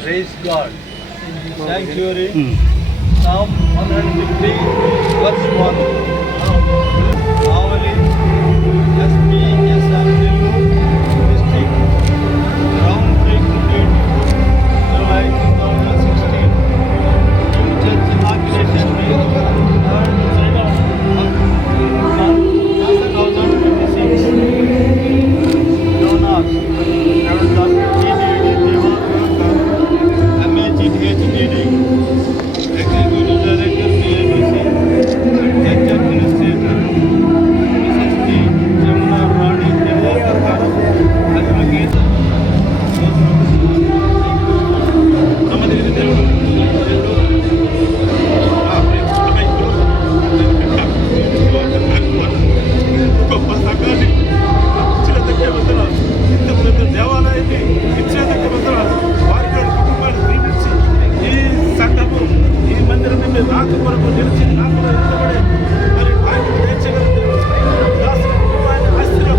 Praise God. In the sanctuary, Psalm 150, verse 1. Avali, SP, SMW, district, ground break date, July 2016. New church inaugurated May 3rd, 2026. Donors, Reverend Dr. T.D. Deva, MHDHDD, Executive Director, PABC, Church Administrator, Mrs. T. Jamuna Rani, Advocate, దేవాలయాన్ని ఇచ్చేందుకు వారి కుటుంబాన్ని దీవించి ఈ సంఘము ఈ మందిరం మీద నాకు కొరకు నిలిచి నాకు ఎంతబడి మరి ఆయన నేర్చగలిగితే కుటుంబాన్ని ఆస్తిలో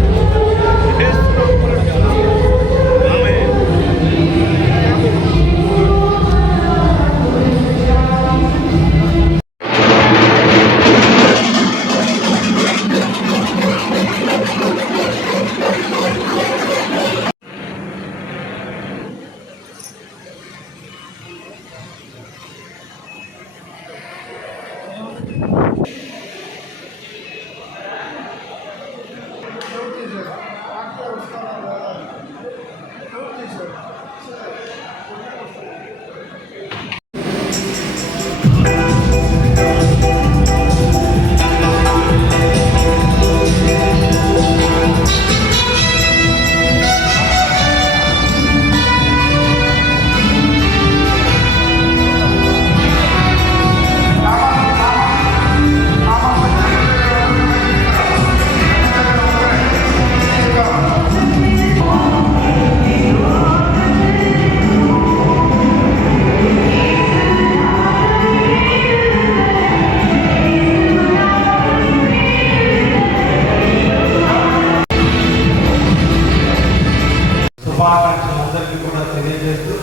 శుభాకాంక్షలందరికీ కూడా తెలియజేస్తూ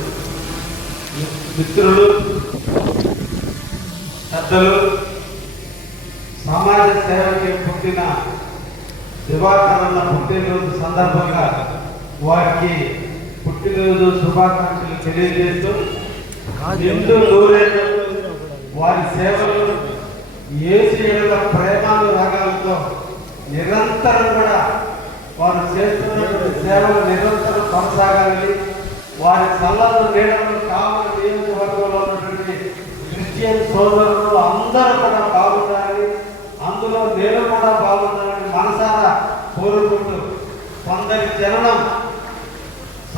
మిత్రులు పెద్దలు సమాజ సేవకి పుట్టిన దివాకరణ పుట్టినరోజు సందర్భంగా వారికి పుట్టినరోజు శుభాకాంక్షలు తెలియజేస్తూ ఎందు నూరేళ్ళు వారి సేవలు యేసు యొక్క ప్రేమానురాగాలతో నిరంతరం కూడా వారు చేస్తున్నటువంటి సేవలు నిరంతరం కొనసాగాలని వారి చల్లని నీడలు కావలి నియోజకవర్గంలో ఉన్నటువంటి క్రిస్టియన్ సోదరులు అందరూ కూడా బాగుండాలని అందులో నేను కూడా బాగుండాలని మనసారా కోరుకుంటూ కొందరి జననం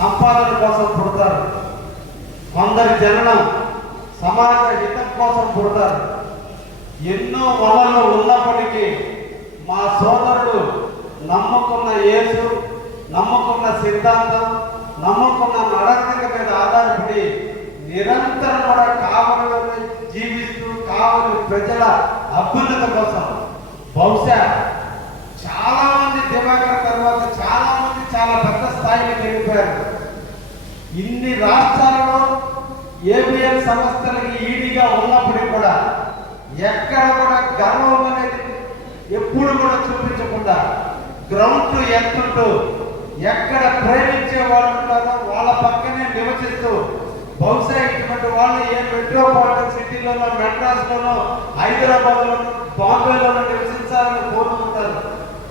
సంపాదన కోసం పుడతారు, కొందరి జననం సమాజ హితం కోసం పుడతారు. ఎన్నో వనరులు ఉన్నప్పటికీ నమ్మకున్న యేసు, నమ్మకున్న సిద్ధాంతం, నమ్మకున్న నడక మీద ఆధారపడి నిరంతరం కూడా కావలిలోనే జీవిస్తూ కావలి ప్రజల అభ్యున్నత కోసం బహుశా చాలా మంది దివాకర్ తర్వాత చాలా మంది చాలా పెద్ద స్థాయికి వెళ్ళిపోయారు. ఇన్ని రాష్ట్రాలలో ఏబిఎల్ సంస్థలకి ఈడీగా ఉన్నప్పటికీ కూడా ఎక్కడ కూడా గర్వం అనేది ఎప్పుడు కూడా చూపించకుండా గ్రౌండ్ ఎంతుంటూ ఎక్కడ ప్రేమించే వాళ్ళు ఉంటారో వాళ్ళ పక్కనే నివసిస్తూ బహుశా ఇటువంటి వాళ్ళు ఏ మెట్రోపాలిటన్ సిటీలోనో మెడ్రాస్లోనో హైదరాబాద్లోనో బాంబేలోనో నివసించాలని కోరుకుంటారు.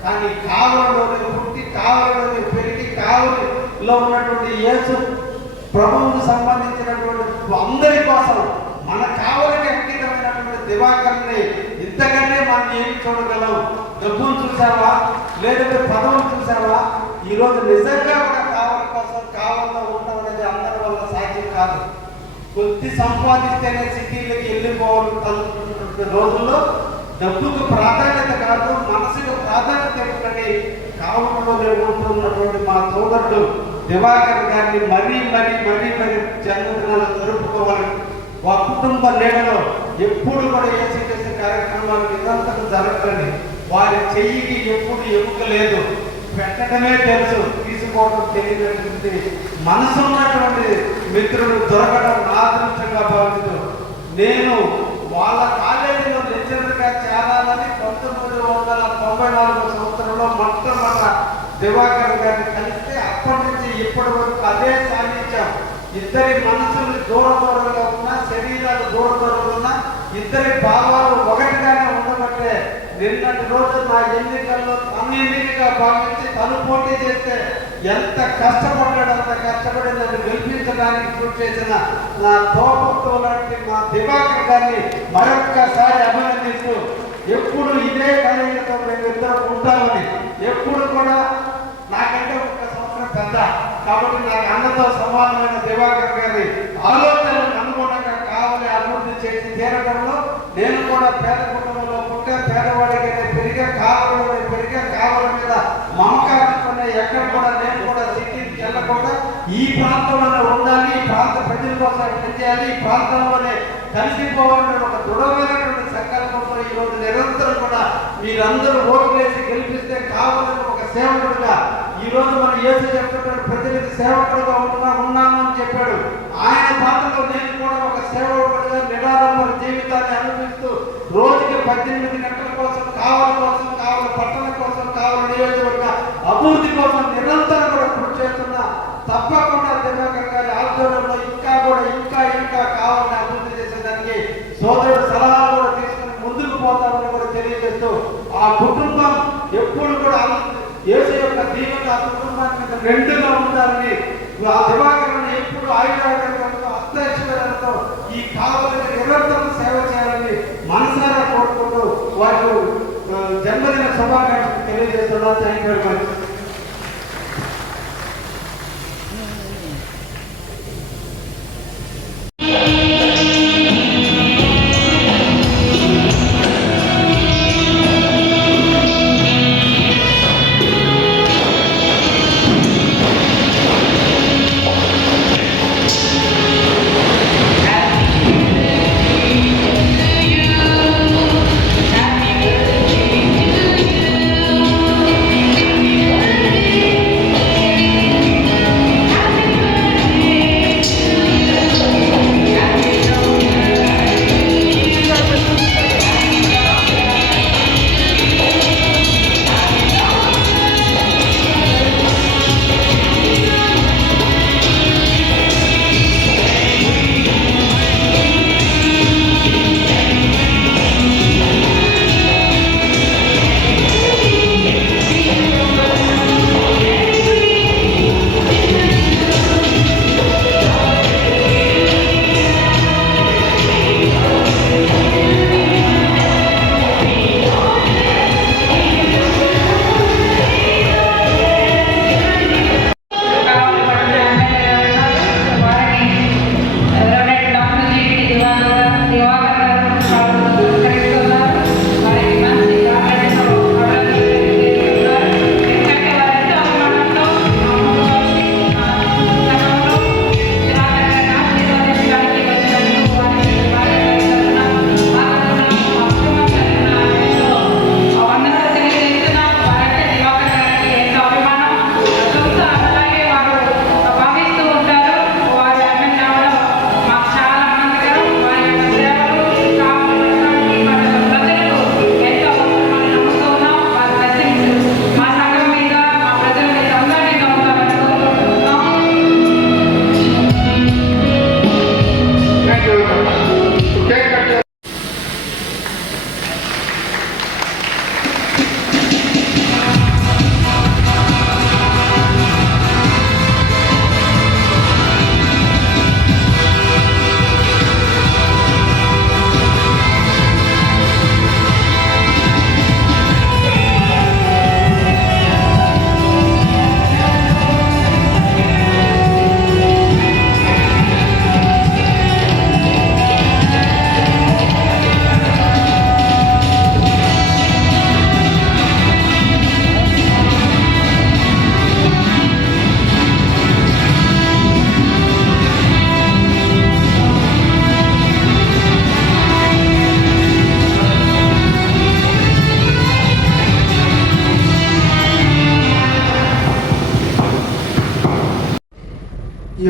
కానీ కావలిలోనే పుట్టి కావలిలోనే పెరిగి కావలిలో ఉన్నటువంటి యేసు ప్రభువుకు సంబంధించినటువంటి అందరి కోసం మన కావలికి అంకితమైనటువంటి దివాకర్ని ఇంతకంటే మనం ఏమి చూడగలం? డబ్బును చూసావా, లేదంటే పదవులు చూసావా? ఈరోజు నిజంగా కూడా కావలి కోసం కావలిలో ఉండడం అనేది అందరి వల్ల సాధ్యం కాదు. కొద్ది సంపాదిస్తేనే సిటీలకి వెళ్ళిపోవాలనుకుంటున్న రోజుల్లో డబ్బుకు ప్రాధాన్యత కాదు, మనసుకు ప్రాధాన్యత ఇవ్వని కావలిలో ఉంటున్నటువంటి మా సోదరుడు దివాకర్ గారిని మరీ జన్మదినాలు జరుపుకోవాలని ఆ కుటుంబ నేలలో ఎప్పుడు కూడా ఏసీ చేసే కార్యక్రమాలు నిరంతరం జరగాలని వారి చెయ్యికి ఎప్పుడు ఎముక లేదు, పెట్టడమే తెలుసు, తీసుకోవడం తెలియనటువంటి మనసు ఉన్నటువంటి మిత్రులు దొరకడం నా అదృష్టంగా భావిస్తూ నేను వాళ్ళ కాలేజీలో లెక్చరర్గా చేరాలని 1994 సంవత్సరంలో మొట్టమొదట దివాకర్ గారిని కలిస్తే అప్పటి నుంచి ఇప్పటి వరకు అదే సాధించాం. ఇద్దరి మనసులు దూరంగా ఉన్నా, శరీరాలు దూరంగా ఉన్నా, ఇద్దరి భావాలు ఒకటిగానే ఉండబట్టే నిన్నటి రోజు నా ఎన్నికల్లో తన ఎన్నికగా భావించి తను పోటీ చేస్తే ఎంత కష్టపడ్డాడు, అంత కష్టపడి నన్ను గెలిపించడానికి కృషి చేసిన నా తోపుతో లాంటి మా దివాకర్ గారిని మరొక్కసారి అభినందిస్తూ ఎప్పుడు ఇదే కలయికతో మేము ఇద్దరు ఉంటామని, ఎప్పుడు కూడా నాకంటే ఒక సంవత్సరం పెద్ద కాబట్టి నాకు అన్నతో సమానమైన దివాకర్ గారి ఆలోచనలకు అనుగుణంగా కావాలి అభివృద్ధి చేసి తీరడంలో నేను కూడా పేద కుటుంబంలో పుట్టే పేదవాడిగానే పెరిగే కావలి మీద మమకారంతోనే ఎక్కడ కూడా నేను కూడా సిటీకి వెళ్ళకుండా ఈ ప్రాంతంలోనే ఉండాలి, ఈ ప్రాంత ప్రజల కోసం పనిచేయాలి, ఈ ప్రాంతంలోనే కలిసిపోవాలని ఒక దృఢమైనటువంటి సంకల్పంతో ఈరోజు నిరంతరం కూడా మీరందరూ ఓట్లు వేసి గెలిపిస్తే కావాలని ఒక సేవకుడుగా ఈరోజు మన యేసు చెప్తున్నాడు, ప్రజలకు సేవకుడుగా ఉన్నాను అని చెప్పాడు. ఆయన పాత్రలో నేను కూడా ఒక సేవకుడుగా నిరాడంబర జీవితాన్ని అనుభవిస్తూ రోజుకి 18 గంటల కోసం కావలి పట్టణం కోసం కావలి నియోజకవర్గ అభివృద్ధి కోసం నిరంతరం కూడా కృషి చేస్తున్నా. తప్పకుండా దివాకర్ గారి ఆధ్వర్యంలో ఇంకా కావాలని అభివృద్ధి చేసేదానికి సోదరుడు సలహాలు కూడా తీసుకుని ముందుకు పోతామని కూడా తెలియజేస్తూ ఆ కుటుంబం ఎప్పుడు కూడా యేసు యొక్క దీవెన ఆ కుటుంబానికి రెండుగా ఉండాలని, ఆ దివాకరుని ఎప్పుడు ఆయుధాలతో అష్టైశ్వర్యాలతో ఈ కావలిని నిరంతరం సేవ చేయాలని మనసారా కోరుకుంటూ వారు జన్మదిన శుభాకాంక్షలు తెలియజేస్తున్నారు. Thank you very much. Happy birthday to you.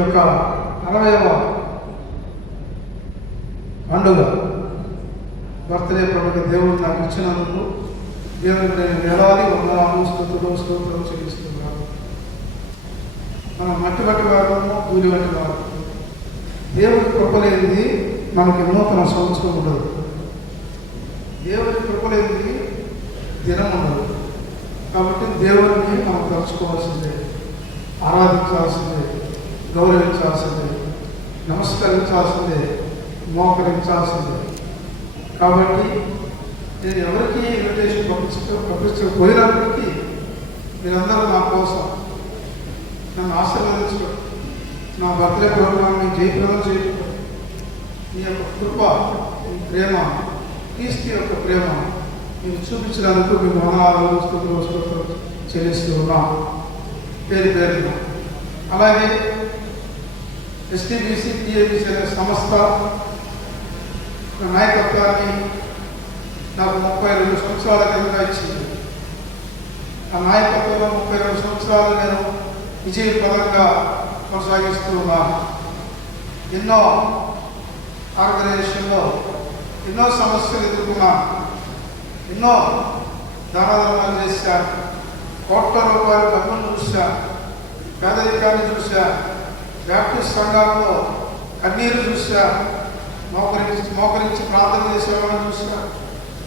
యొక్క 60వ పండుగ బర్త్డే పండుగ దేవుడు నాకు ఇచ్చినందుకు దేవుడికి నేను వేలాది వందనాలు స్తోత్రం చెల్లిస్తున్నాను. మనం మట్టి బట్టి వాడము, కూలి బట్టి వాడము. దేవుడి కృప లేనిది మనకి నూతన సంవత్సరం ఉండదు. దేవుడి కృప లేనిది దినం ఉండదు. కాబట్టి దేవుడిని మనం తలుచుకోవాల్సిందే, ఆరాధించాల్సిందే, గౌరవించాల్సిందే, నమస్కరించాల్సిందే, మోకరించాల్సిందే. కాబట్టి నేను ఎవరికి ఇన్విటేషన్ పంపించకపోయినప్పటికీ మీరందరూ నా కోసం నన్ను ఆశీర్వదించడం, నా బర్త్డే ప్రోగ్రామ్ని జయప్రదం చేయడం, మీ యొక్క కృప, మీ ప్రేమ, క్రీస్తు యొక్క ప్రేమ మీరు చూపించినందుకు మీకు వందనాలు స్తోత్రం చెల్లిస్తూ ఉన్నాం పేరు పేరున. అలాగే ఎస్టీబీసీ టీఏబీసీ అనే సంస్థ నాయకత్వాన్ని నాకు 32 సంవత్సరాల కింద ఇచ్చింది. ఆ నాయకత్వంలో 32 సంవత్సరాలు నేను విజయప్రదంగా కొనసాగిస్తూ ఉన్నాను. ఎన్నో ఆర్గనైజేషన్లో ఎన్నో సమస్యలు ఎదుర్కొన్నాను, ఎన్నో దానాలు చేశాను, కోట్ల రూపాయల డబ్బులు చూశాను, పేదరికాన్ని చూశాను, బ్యాప్టిస్ట్ సంఘాల్లో కన్నీరు చూశాను, మోకరించి ప్రార్థన చేసేవాళ్ళని చూశాను,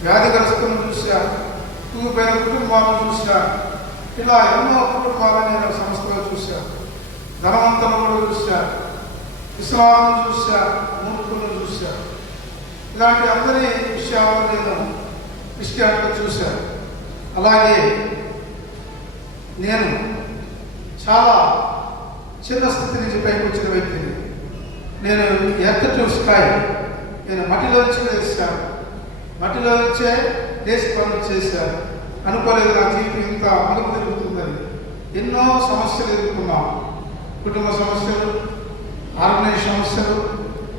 వ్యాధిగ్రస్తులను చూశాను, తూగిపోయిన కుటుంబాలను చూశాను. ఇలా ఎన్నో కుటుంబాలను నేను సంస్థలో చూశాను. ధనవంతులను కూడా చూశాను, ఇస్లాంను చూశాను, మూర్ఖులను చూశాను. ఇలాంటి అందరి విషయాలను నేను క్రిస్టియానిటీలో చూశాను. అలాగే నేను చాలా చిన్న స్థితి నుంచి పైకి వచ్చిన వ్యక్తిని. నేను ఎర్త్ టు స్కై, నేను మట్టిలో నుంచి వేసాను, మట్టిలో నుంచే దేశ పనులు చేశాను. అనుకోలేదు నా జీవితం ఇంత మలుపు తిరుగుతుందని. ఎన్నో సమస్యలు ఎదుర్కొన్నాం. కుటుంబ సమస్యలు, ఆర్గనైజ్ సమస్యలు,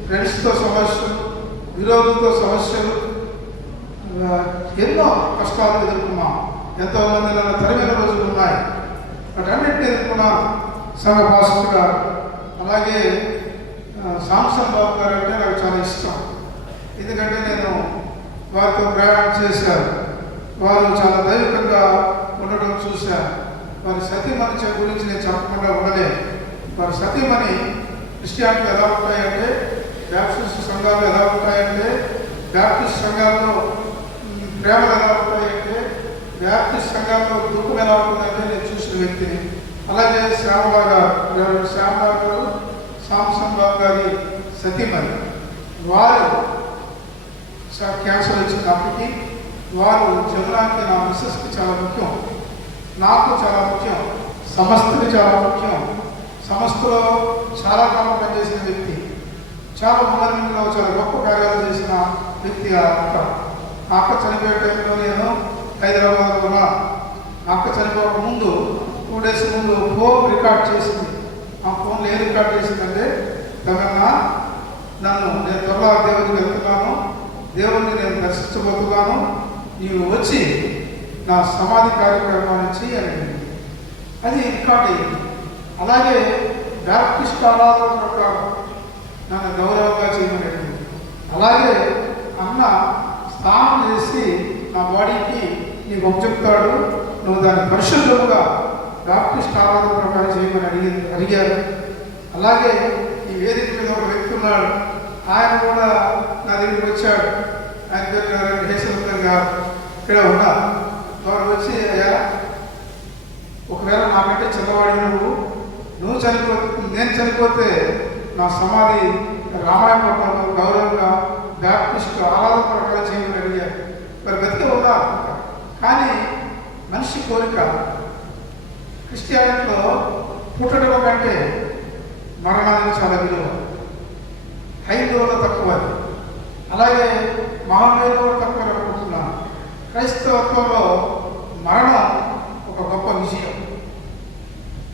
ఫ్రెండ్స్తో సమస్యలు, విరోధులతో సమస్యలు, ఎన్నో కష్టాలు ఎదుర్కొన్నాం. ఎంతోమంది నన్ను తరిమిన రోజులు ఉన్నాయి. వాటన్నిటిని ఎదుర్కొన్నాం. సంఘ పాస్టర్గా. అలాగే సాంసన్ బాబు గారు అంటే నాకు చాలా ఇష్టం. ఎందుకంటే నేను వారితో ప్రయాణం చేశాను. వారు చాలా దైవికంగా ఉండడం చూశాను. వారి సతీమణి గురించి నేను చెప్పకుండా ఉండలే. వారి సతీమణి క్రిస్టియానిటీ ఎలా ఉంటాయంటే, బ్యాప్టిస్ట్ సంఘాలు ఎలా ఉంటాయంటే, బ్యాప్టిస్ట్ సంఘాల్లో ప్రేమలు ఎలా ఉంటాయంటే, బ్యాప్టిస్ట్ సంఘాల్లో దుఃఖం ఎలా ఉంటుందంటే నేను చూసిన వ్యక్తిని. అలాగే శ్యామలా గారు సాంసన్ బాబు గారి సతీమణి. వారు క్యాన్సర్ వచ్చినప్పటికీ వారు జగనానికి, నా మిస్సెస్కి చాలా ముఖ్యం, నాకు చాలా ముఖ్యం, సంస్థకి చాలా ముఖ్యం. సంస్థలో చాలా కాలం పనిచేసిన వ్యక్తి, చాలా మందిలో చాలా గొప్ప కార్యాలు చేసిన వ్యక్తి. అక్క చనిపోయే టైంలో నేను హైదరాబాద్లో ఉన్నా. అక్క చనిపోక ముందు 2 days ముందు ఫోన్ రికార్డ్ చేసింది. ఆ ఫోన్లో ఏం రికార్డ్ చేసిందంటే, తమన్నా నేను త్వరలో దేవుడికి వెళ్తున్నాను, దేవుడిని నేను దర్శించబోతున్నాను, నీవు వచ్చి నా సమాధి కార్యక్రమాన్ని చేయాలి. అది రికార్డ్ అయ్యింది. అలాగే బ్యాప్టిస్ట్ ఆరాధన ప్రకారం నన్ను గౌరవంగా చేయమనేది. అలాగే అన్న స్నానం చేసి నా బాడీకి నీకు చెప్తాడు, నువ్వు దాన్ని పరిశుద్ధంగా బ్యాప్టిస్ట్ ఆరాధన ప్రకారం చేయమని అడిగారు. అలాగే ఈ వేదిక మీద ఒక వ్యక్తి ఉన్నాడు, ఆయన కూడా నా దగ్గరికి వచ్చాడు. ఆయన పేరు హేసల్ గారు, ఇక్కడ ఉన్నారు. వారు వచ్చి, అయ్యా ఒకవేళ నాకంటే చిన్నవాడి నువ్వు నేను చనిపోతే నా సమాధి రామాయణపట్నంలో గౌరవంగా బ్యాప్టిస్ట్ ఆరాధన ప్రకారం చేయమని అడిగారు. మరి బతికే ఉన్నారు. కానీ మనిషి కోరిక క్రిస్టియానిటీలో పుట్టడం కంటే మరణానికి చాలా విలువ. హైందవులో తక్కువ, అలాగే మహామేరులో తక్కువ అనుకుంటున్నాను. క్రైస్తవత్వంలో మరణం ఒక గొప్ప విషయం,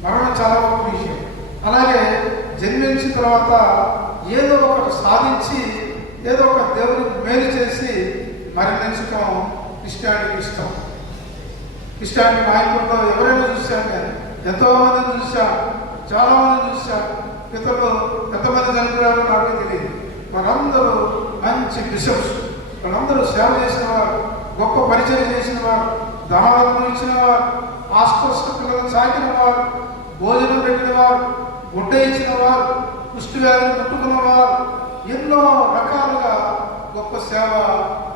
మరణం చాలా గొప్ప విషయం. అలాగే జన్మించిన తర్వాత ఏదో ఒకటి సాధించి, ఏదో ఒక దేవుడికి మేలు చేసి మరణించడం క్రిస్టియానిటీకి ఇష్టం. క్రిస్టియానిటీ నాయకుల్లో ఎవరైనా చూశాను, నేను ఎంతోమందిని చూశాను, చాలామందిని చూశాను. ఇతరులు ఎంతమంది చనిపోయారో నాకు తెలియదు. వారందరూ మంచి బిషప్స్, వాళ్ళందరూ సేవ చేసిన వారు, గొప్ప పరిచయం చేసిన వారు, దానాలను ఇచ్చిన వారు, ఆస్పృష్ట పిల్లలను సాకిన వారు, భోజనం పెట్టిన వారు, గుడ్డ ఇచ్చిన వారు, కుష్టి వ్యాధిని ముట్టుకున్న వారు, ఎన్నో రకాలుగా గొప్ప సేవ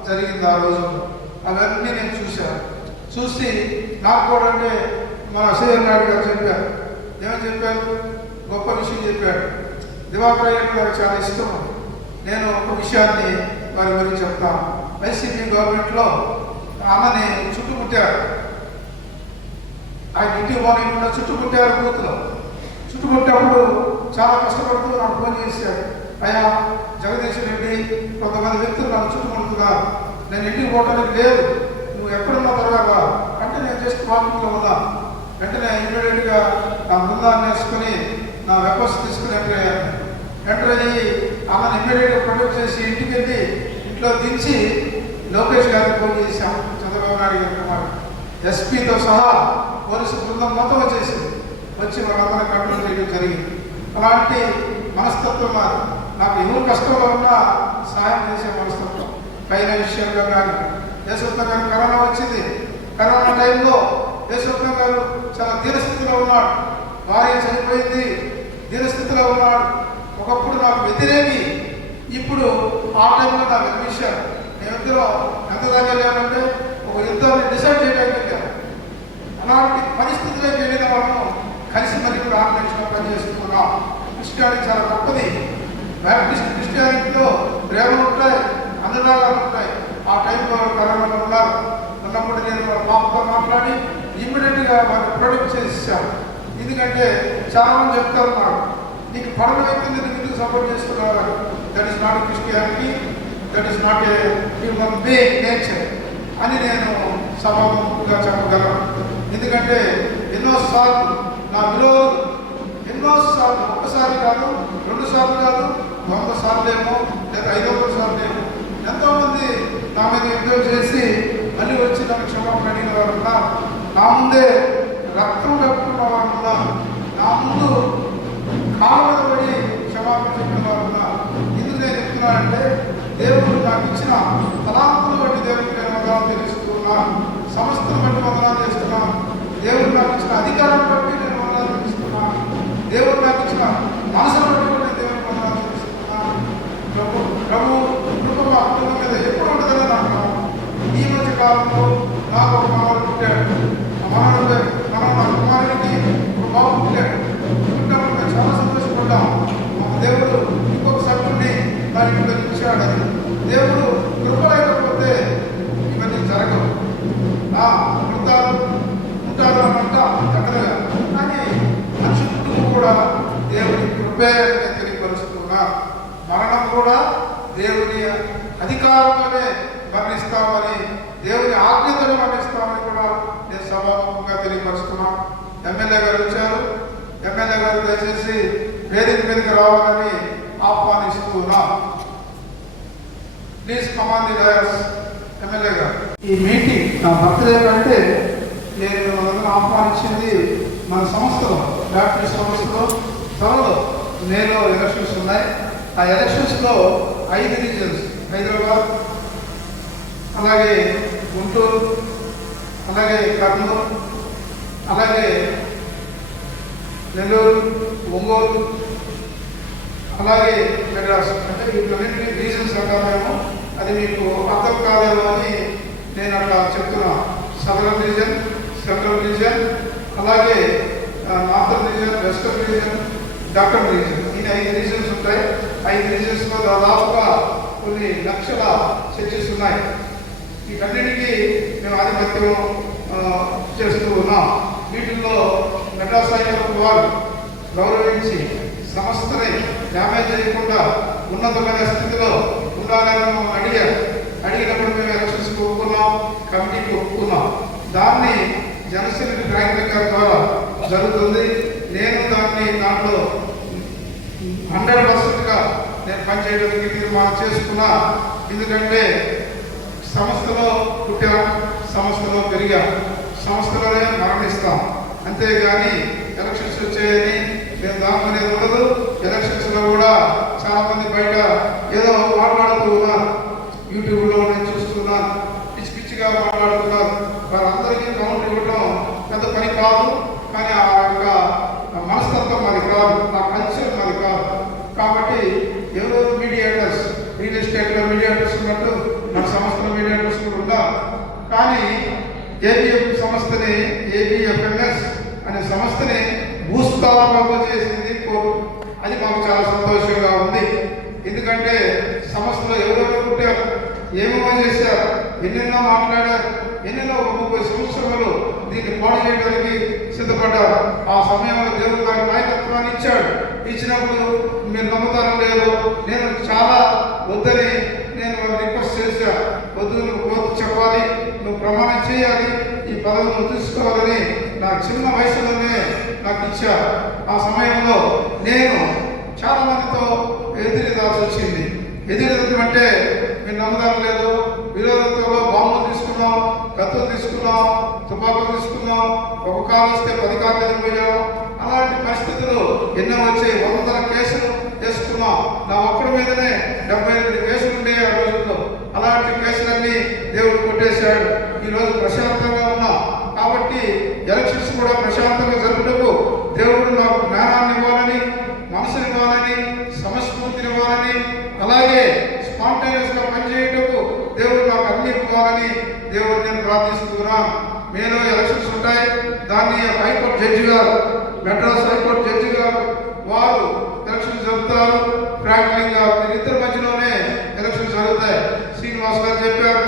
జరిగింది ఆ రోజుల్లో. అవన్నీ నేను చూశాను. చూసి నాకు కూడా అంటే మన శ్రీహరి నాయుడు గారు చెప్పారు. ఏమని చెప్పారు? గొప్ప విషయం చెప్పాడు. దివాకర్ అయ్యర్ గారు చాలా ఇష్టం. నేను ఒక విషయాన్ని వారి గురించి చెప్తాను. వైసీపీ గవర్నమెంట్లో అన్నని చుట్టుముట్టారు. ఆయన ఇంటికి పోనీయకుండా చుట్టుముట్టారు. బూత్లో చుట్టుముట్టేప్పుడు చాలా కష్టపడుతూ నాకు ఫోన్ చేశాడు. అయ్యా జగదీష్ రెడ్డి, కొంతమంది వ్యక్తులు నన్ను చుట్టుముడుతున్నారు, నేను ఇంటికి పోవడానికి లేదు, నువ్వు ఎక్కడున్నా తర్వాత అంటే నేను జస్ట్ వాకింగ్లో ఉన్నా. వెంటనే ఇమీడియట్గా నా బృందాన్ని వేసుకొని నా వెపన్స్ తీసుకుని ఎంటర్ అయ్యాను. ఎంటర్ అయ్యి ఆమెను ఇమీడియట్గా ప్రొటెక్ట్ చేసి ఇంటికి వెళ్ళి ఇంట్లో దించి లోకేష్ గారికి ఫోన్ చేశాం. చంద్రబాబు నాయుడు గారి కుమారు ఎస్పీతో సహా పోలీసు బృందం మొత్తం వచ్చి వాళ్ళందరూ కంట్రోల్ చేయడం జరిగింది. అలాంటి మనస్తత్వం నాకు ఎవరు కష్టంలో ఉన్నా సహాయం చేసే మనస్తత్వం. ఫైనాన్షియల్గా కానీ దేశోత్తం గారు కరోనా వచ్చింది. కరోనా టైంలో దేశోత్తం గారు చాలా దీనస్థితిలో ఉన్నాడు. భార్య చనిపోయింది, దీనస్థితిలో ఉన్నాడు. ఒకప్పుడు నాకు వ్యతిరేకి, ఇప్పుడు ఆ టైంలో నాకు విషయం మేమిద్దరం ఎంత దాకా లేమంటే ఒక యుద్ధాన్ని డిసైడ్ చేయడానికి వెళ్ళాము. అలాంటి పరిస్థితుల్లోకి వెళ్ళిన వాళ్ళను కలిసి మరి కూడా ఆర్గనైజేషన్ పనిచేస్తున్నాం. క్రిస్టియానిటీ చాలా గొప్పది. క్రిస్టియానిటీలో ప్రేమలు ఉంటాయి, అనురాగాలు ఉంటాయి. ఆ టైంలో కరోనాలో ఉన్నప్పుడు నేను పాపతో మాట్లాడి ఇమ్మీడియట్గా వారిని ప్రొటెక్ట్ చేసేసాను. ఎందుకంటే చాలామంది చెప్తారు నాకు, నీకు పడవ వ్యక్తిని ఎందుకు సపోర్ట్ చేస్తున్నారు? That is not Christianity, that is not a human being nature అని నేను సభాముఖంగా చెప్పగలను. ఎందుకంటే ఎన్నోసార్లు నా విరోధులు ఎన్నోసార్లు, ఒక్కసారి కాదు, 2 సార్లు కాదు, 100 సార్లు ఏమో, లేదా 500 సార్లు ఏమో, ఎంతోమంది నా మీద యుద్ధం చేసి మళ్ళీ వచ్చి నన్ను క్షమాపణ అడిగిన వారు ఉన్నారు. నా ముందే రక్తం కట్టుకున్న వారు ఉన్నారు. నా ముందు కాళ్ళ పడి క్షమాపణ చెప్పిన వారు ఉన్నారు. ఎందుకు నేను చెప్తున్నానంటే దేవుడు నాకు ఇచ్చిన తలాంతులు బట్టి దేవుడికి నేను వందనాలు తెలుస్తున్నాను. సంస్థను బట్టి వందనాలు చేస్తున్నాను. దేవుడు నాకు ఇచ్చిన అధికారం బట్టి నేను వందనాలు తెలుస్తున్నాను. దేవుడు నాకు ఇచ్చిన మనసును బట్టి కూడా దేవుడికి వందనాలు తెలుస్తున్నాను. ప్రభు కృప మా కుటుంబం మీద ఎప్పుడు ఉంటుందని నాకు ఈ మధ్య కాలంలో నాకు ఒక మనవడు పుట్టాడు. నా కుమారుడికి ఒక బాబు పుట్టాడు. పుట్టినప్పుడు మేము చాలా సంతోషపడ్డాం. మాకు దేవుడు ఇంకొక సభ్యుడిని దాని ఇంట్లో ఇచ్చాడు. అది దేవుడు కృప లేకపోతే ఇవన్నీ జరగవు. ఉంటారు అని అంటాం దగ్గరగా, కానీ మనిషి కుటుంబం కూడా దేవుడి కృపే తెలియపరుస్తున్నా. మరణం కూడా దేవుని అధికారంలోనే మరణిస్తామని, దేవుని ఆజ్ఞతను మరణిస్తామని కూడా నేను సభాముఖంగా తెలియపరుస్తున్నాను. ఎమ్మెల్యే గారు వచ్చారు. ఎమ్మెల్యే గారు దయచేసి వేదిక మీదకి రావాలని ఆహ్వానిస్తున్నా. Please command the dais. MLA గారు, ఈ మీటింగ్ నా బర్త్డే కంటే నేను అందరూ ఆహ్వానించింది మన సంస్థలో, బ్యాప్టిస్ట్ సంస్థలో త్వరలో మేలో ఎలక్షన్స్ ఉన్నాయి. ఆ ఎలక్షన్స్లో 5 రీజన్స్, హైదరాబాద్, అలాగే గుంటూరు, అలాగే కర్నూలు, అలాగే నెల్లూరు, ఒంగోలు, అలాగే మెడ్రాస్. అంటే వీటిన్నింటినీ రీజన్స్ అంటామేమో, అది మీకు అర్థం కాలేమో అని నేను అట్లా చెప్తున్నా. సదరన్ రీజన్, సెంట్రల్ రీజన్, అలాగే northern reason, western reason, doctor reason. ఈ 5 రీజన్స్ ఉంటాయి. 5 రీజన్స్లో దాదాపుగా కొన్ని లక్షల చర్చెస్ ఉన్నాయి. వీటన్నిటికీ మేము ఆధిపత్యం చేస్తూ ఉన్నాం. వీటిల్లో మెడ్రాస్ హైకోర్టు వారు గౌరవించి సంస్థని డ్యామేజ్ చేయకుండా ఉన్నతమైన స్థితిలో ఉండాలని అడిగినప్పుడు మేము ఎలక్షన్స్కి ఒప్పుకున్నాం, కమిటీకి ఒప్పుకున్నాం. దాన్ని జనసేన డ్రాయింగ్ గారి ద్వారా జరుగుతుంది. నేను దాంట్లో 100%గా నేను పనిచేయడానికి తీర్మానం చేసుకున్నా. ఎందుకంటే సంస్థలో పుట్టాం, సంస్థలో పెరిగాం, సంస్థలోనే మరణిస్తాం. అంతేగాని ఎలక్షన్స్ వచ్చాయని నేను దాక్కునేది ఉండదు. ఎలక్షన్స్లో కూడా చాలామంది బయట ఏదో మాట్లాడుతూ ఉన్నారు, యూట్యూబ్లో నేను చూస్తున్నాను, పిచ్చి పిచ్చిగా మాట్లాడుతున్నారు. వారందరికీ కౌంటర్ ఇవ్వడం పెద్ద పని కాదు, కానీ ఆ యొక్క మనస్తత్వం మరి కాదు, ఆ కల్చర్ మరి కాదు. కాబట్టి ఎవరో మీడియేటర్స్, రియల్ ఎస్టేట్లో మీడియేటర్స్ ఉన్నట్టు మన సంస్థలో మీడియేటర్స్ కూడా ఉండాలి. కానీ ఏబిఎఫ్ సంస్థని, ఏబిఎఫ్ఎంఎస్ అనే సంస్థని భూస్థాపన చేసింది కోర్టు. అది మాకు చాలా సంతోషంగా ఉంది. ఎందుకంటే సంస్థలో ఎవరెవరు పుట్టారు, ఏమేమో చేశారు, ఎన్నెన్నో మాట్లాడారు, ఎన్నెన్నో 30 సంవత్సరాలు దీన్ని పాడు చేయడానికి సిద్ధపడ్డారు. ఆ సమయంలో దేవుడు గారి నాయకత్వాన్ని ఇచ్చాడు. ఇచ్చినప్పుడు మీరు నమ్ముతారో లేదో, నేను చాలా వద్దని నేను రిక్వెస్ట్ చేశాను. వద్దు, నువ్వు కోర్టు చెప్పాలి, నువ్వు ప్రమాణం చేయాలి, ఈ పదవి నువ్వు తీసుకోవాలని నా చిన్న వయసులోనే నాకు ఇచ్చారు. ఆ సమయంలో నేను చాలా మందితో ఎదురెదాల్సి వచ్చింది. ఎదురెదమంటే మీరు నమ్మదాం లేదు, విరోధంలో బాంబులు తీసుకున్నాం, కత్తులు తీసుకున్నాం, తుపాకులు తీసుకున్నాం, ఒక కారు వస్తే 10 కార్లు ఎదిరిపోయాం. అలాంటి పరిస్థితులు ఎన్నో వచ్చాయి. 100 కేసులు చేసుకున్నాం. నా ఒక్కడి మీదనే 72 కేసులు ఉండే ఆ రోజుల్లో. అలాంటి కేసులన్నీ దేవుడు కొట్టేశాడు. ఈరోజు ప్రశాంతంగా ఉన్నాం. కాబట్టి ఎలక్షన్స్ కూడా ప్రశాంతంగా జరుపుటకు దేవుడు నాకు జ్ఞానాన్ని ఇవ్వాలని, మనసుని ఇవ్వాలని, సమస్ఫూర్తిని ఇవ్వాలని, అలాగే స్పాంటేనియస్గా పనిచేయటకు దేవుడు నాకు అన్ని ఇవ్వాలని దేవుడు నేను ప్రార్థిస్తున్నాను. మేలో ఎలక్షన్స్ ఉంటాయి. దాన్ని హైకోర్టు జడ్జి గారు, మెడ్రాస్ హైకోర్టు జడ్జి గారు వారు ఎలక్షన్స్ జరుపుతారు. ఫ్రాంక్లిన్ గారు, ఇద్దరి మధ్యలోనే ఎలక్షన్స్ జరుగుతాయి. శ్రీనివాస్ గారు చెప్పారు,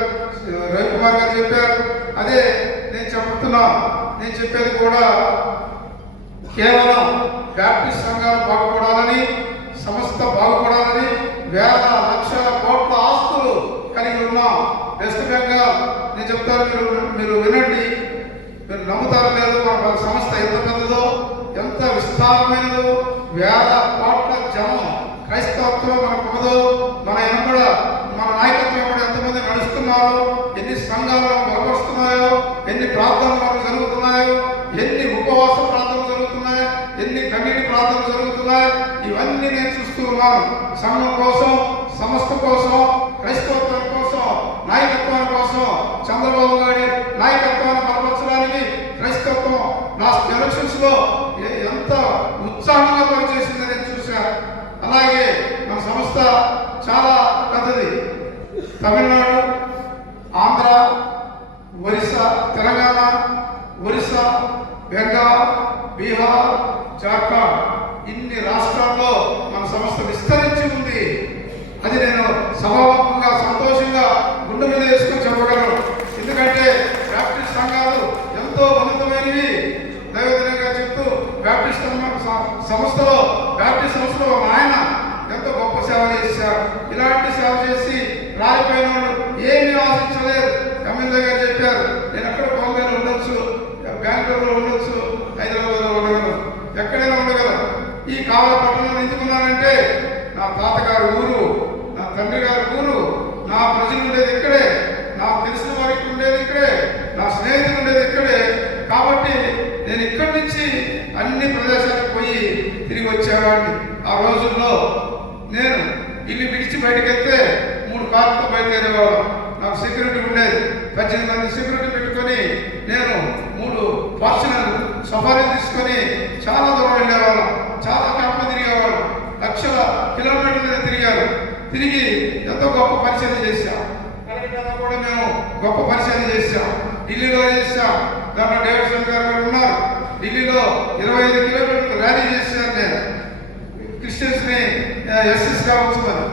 రవికుమార్ గారు చెప్పారు. అదే నేను చెప్తున్నాను. నేను చెప్పేది కూడా కేవలం బ్యాప్టిస్ట్ సంఘాలు బాగుపడాలని, సంస్థ బాగుపడాలని, వేల లక్షల కోట్ల ఆస్తులు కలిగి ఉన్నాం. వెస్ట్ బెంగాల్, నేను చెప్తాను, మీరు వినండి, మీరు నమ్ముతారు లేదు, మన సంస్థ ఎంత పెద్దదో, ఎంత విస్తారమైనదో, వేల కోట్ల జనం క్రైస్తవత్వం మనకు ఉన్నదో, మన వెంబడ మన నాయకత్వం వెంబడ ఎంతమంది నడుస్తున్నారో, ఎన్ని సంఘాలు బలపరుస్తున్నాయో, ఎన్ని ప్రార్థనలు మనకు జరుగుతున్నాయో, ఎన్ని ఉపవాస ప్రార్థనలు జరుగుతున్నాయి, ఎన్ని కన్నీటి ప్రార్థనలు జరుగుతున్నాయి, ఇవన్నీ నేను చూస్తూ ఉన్నాను. సంఘం కోసం, సంస్థ కోసం, క్రైస్తవత్వం కోసం, నాయకత్వం కోసం, చంద్రబాబు గారి నాయకత్వాన్ని బలపరచడానికి క్రైస్తవత్వం లాస్ట్ ఎలక్షన్స్ లో ఎంత ఉత్సాహంగా పనిచేసిందని నేను చూశాను. అలాగే మన సంస్థ చాలా పెద్దది. తమిళనాడు, ఆంధ్ర, ఒరిస్సా, తెలంగాణ, ఒరిస్సా, బెంగాల్, బీహార్, జార్ఖండ్, ఇన్ని రాష్ట్రాల్లో మన సంస్థ విస్తరించి ఉంది. అది నేను సభాముఖంగా సంతోషంగా గుండె మీద వేసుకొని చెప్పగలను. ఎందుకంటే బ్యాప్టిస్ట్ సంఘాలు ఎంతో ఉన్నతమైనవి. దైవజనంగా చెప్తూ బ్యాప్టిస్ట్ సంస్థలో ఆయన ఎంతో గొప్ప సేవ చేశారు. ఇలాంటి సేవ చేసి రాలిపోయిన వాళ్ళు ఏమీ ఆశించలేదు. ఎమ్మెల్యే గారు చెప్పారు, నేను ఎక్కడ బాంబేలో ఉండొచ్చు, బెంగళూరులో ఉండొచ్చు, హైదరాబాద్లో ఉండగలను, ఎక్కడైనా ఉండగలను. ఈ కావలపట్నంలో ఎందుకున్నానంటే నా తాతగారు ఊరు, నా తండ్రి గారి ఊరు, నా ప్రజలు ఉండేది ఇక్కడే, నాకు తెలిసిన వారికి ఉండేది ఇక్కడే, నా స్నేహితులు ఉండేది ఇక్కడే. కాబట్టి నేను ఇక్కడి నుంచి అన్ని ప్రదేశాలకు పోయి తిరిగి వచ్చేవాడిని. ఆ రోజుల్లో నేను ఇల్లు విడిచి బయటకు వెళ్తే 3 కార్లతో బయలుదేరేవాడు. నాకు సెక్యూరిటీ ఉండేది. 18 మంది సెక్యూరిటీ పెట్టుకొని నేను 3 ఫార్చునర్ సఫారీ తీసుకొని చాలా దూరం వెళ్ళేవాళ్ళం. చాలా క్యాంపులు తిరిగేవాడు. లక్షల కిలోమీటర్లు తిరిగారు. తిరిగి ఎంతో గొప్ప పరిచయం చేశాం. కలకత్తాలో కూడా మేము గొప్ప పరిచయం చేశాం. ఢిల్లీలో చేశాం. దాంట్లో డేవిడ్సన్ గారు ఉన్నారు. ఢిల్లీలో 25 కిలోమీటర్లు ర్యాలీ చేశాను నేను. క్రిస్టియన్స్ని ఎస్సీస్గా ఉంచుకొని,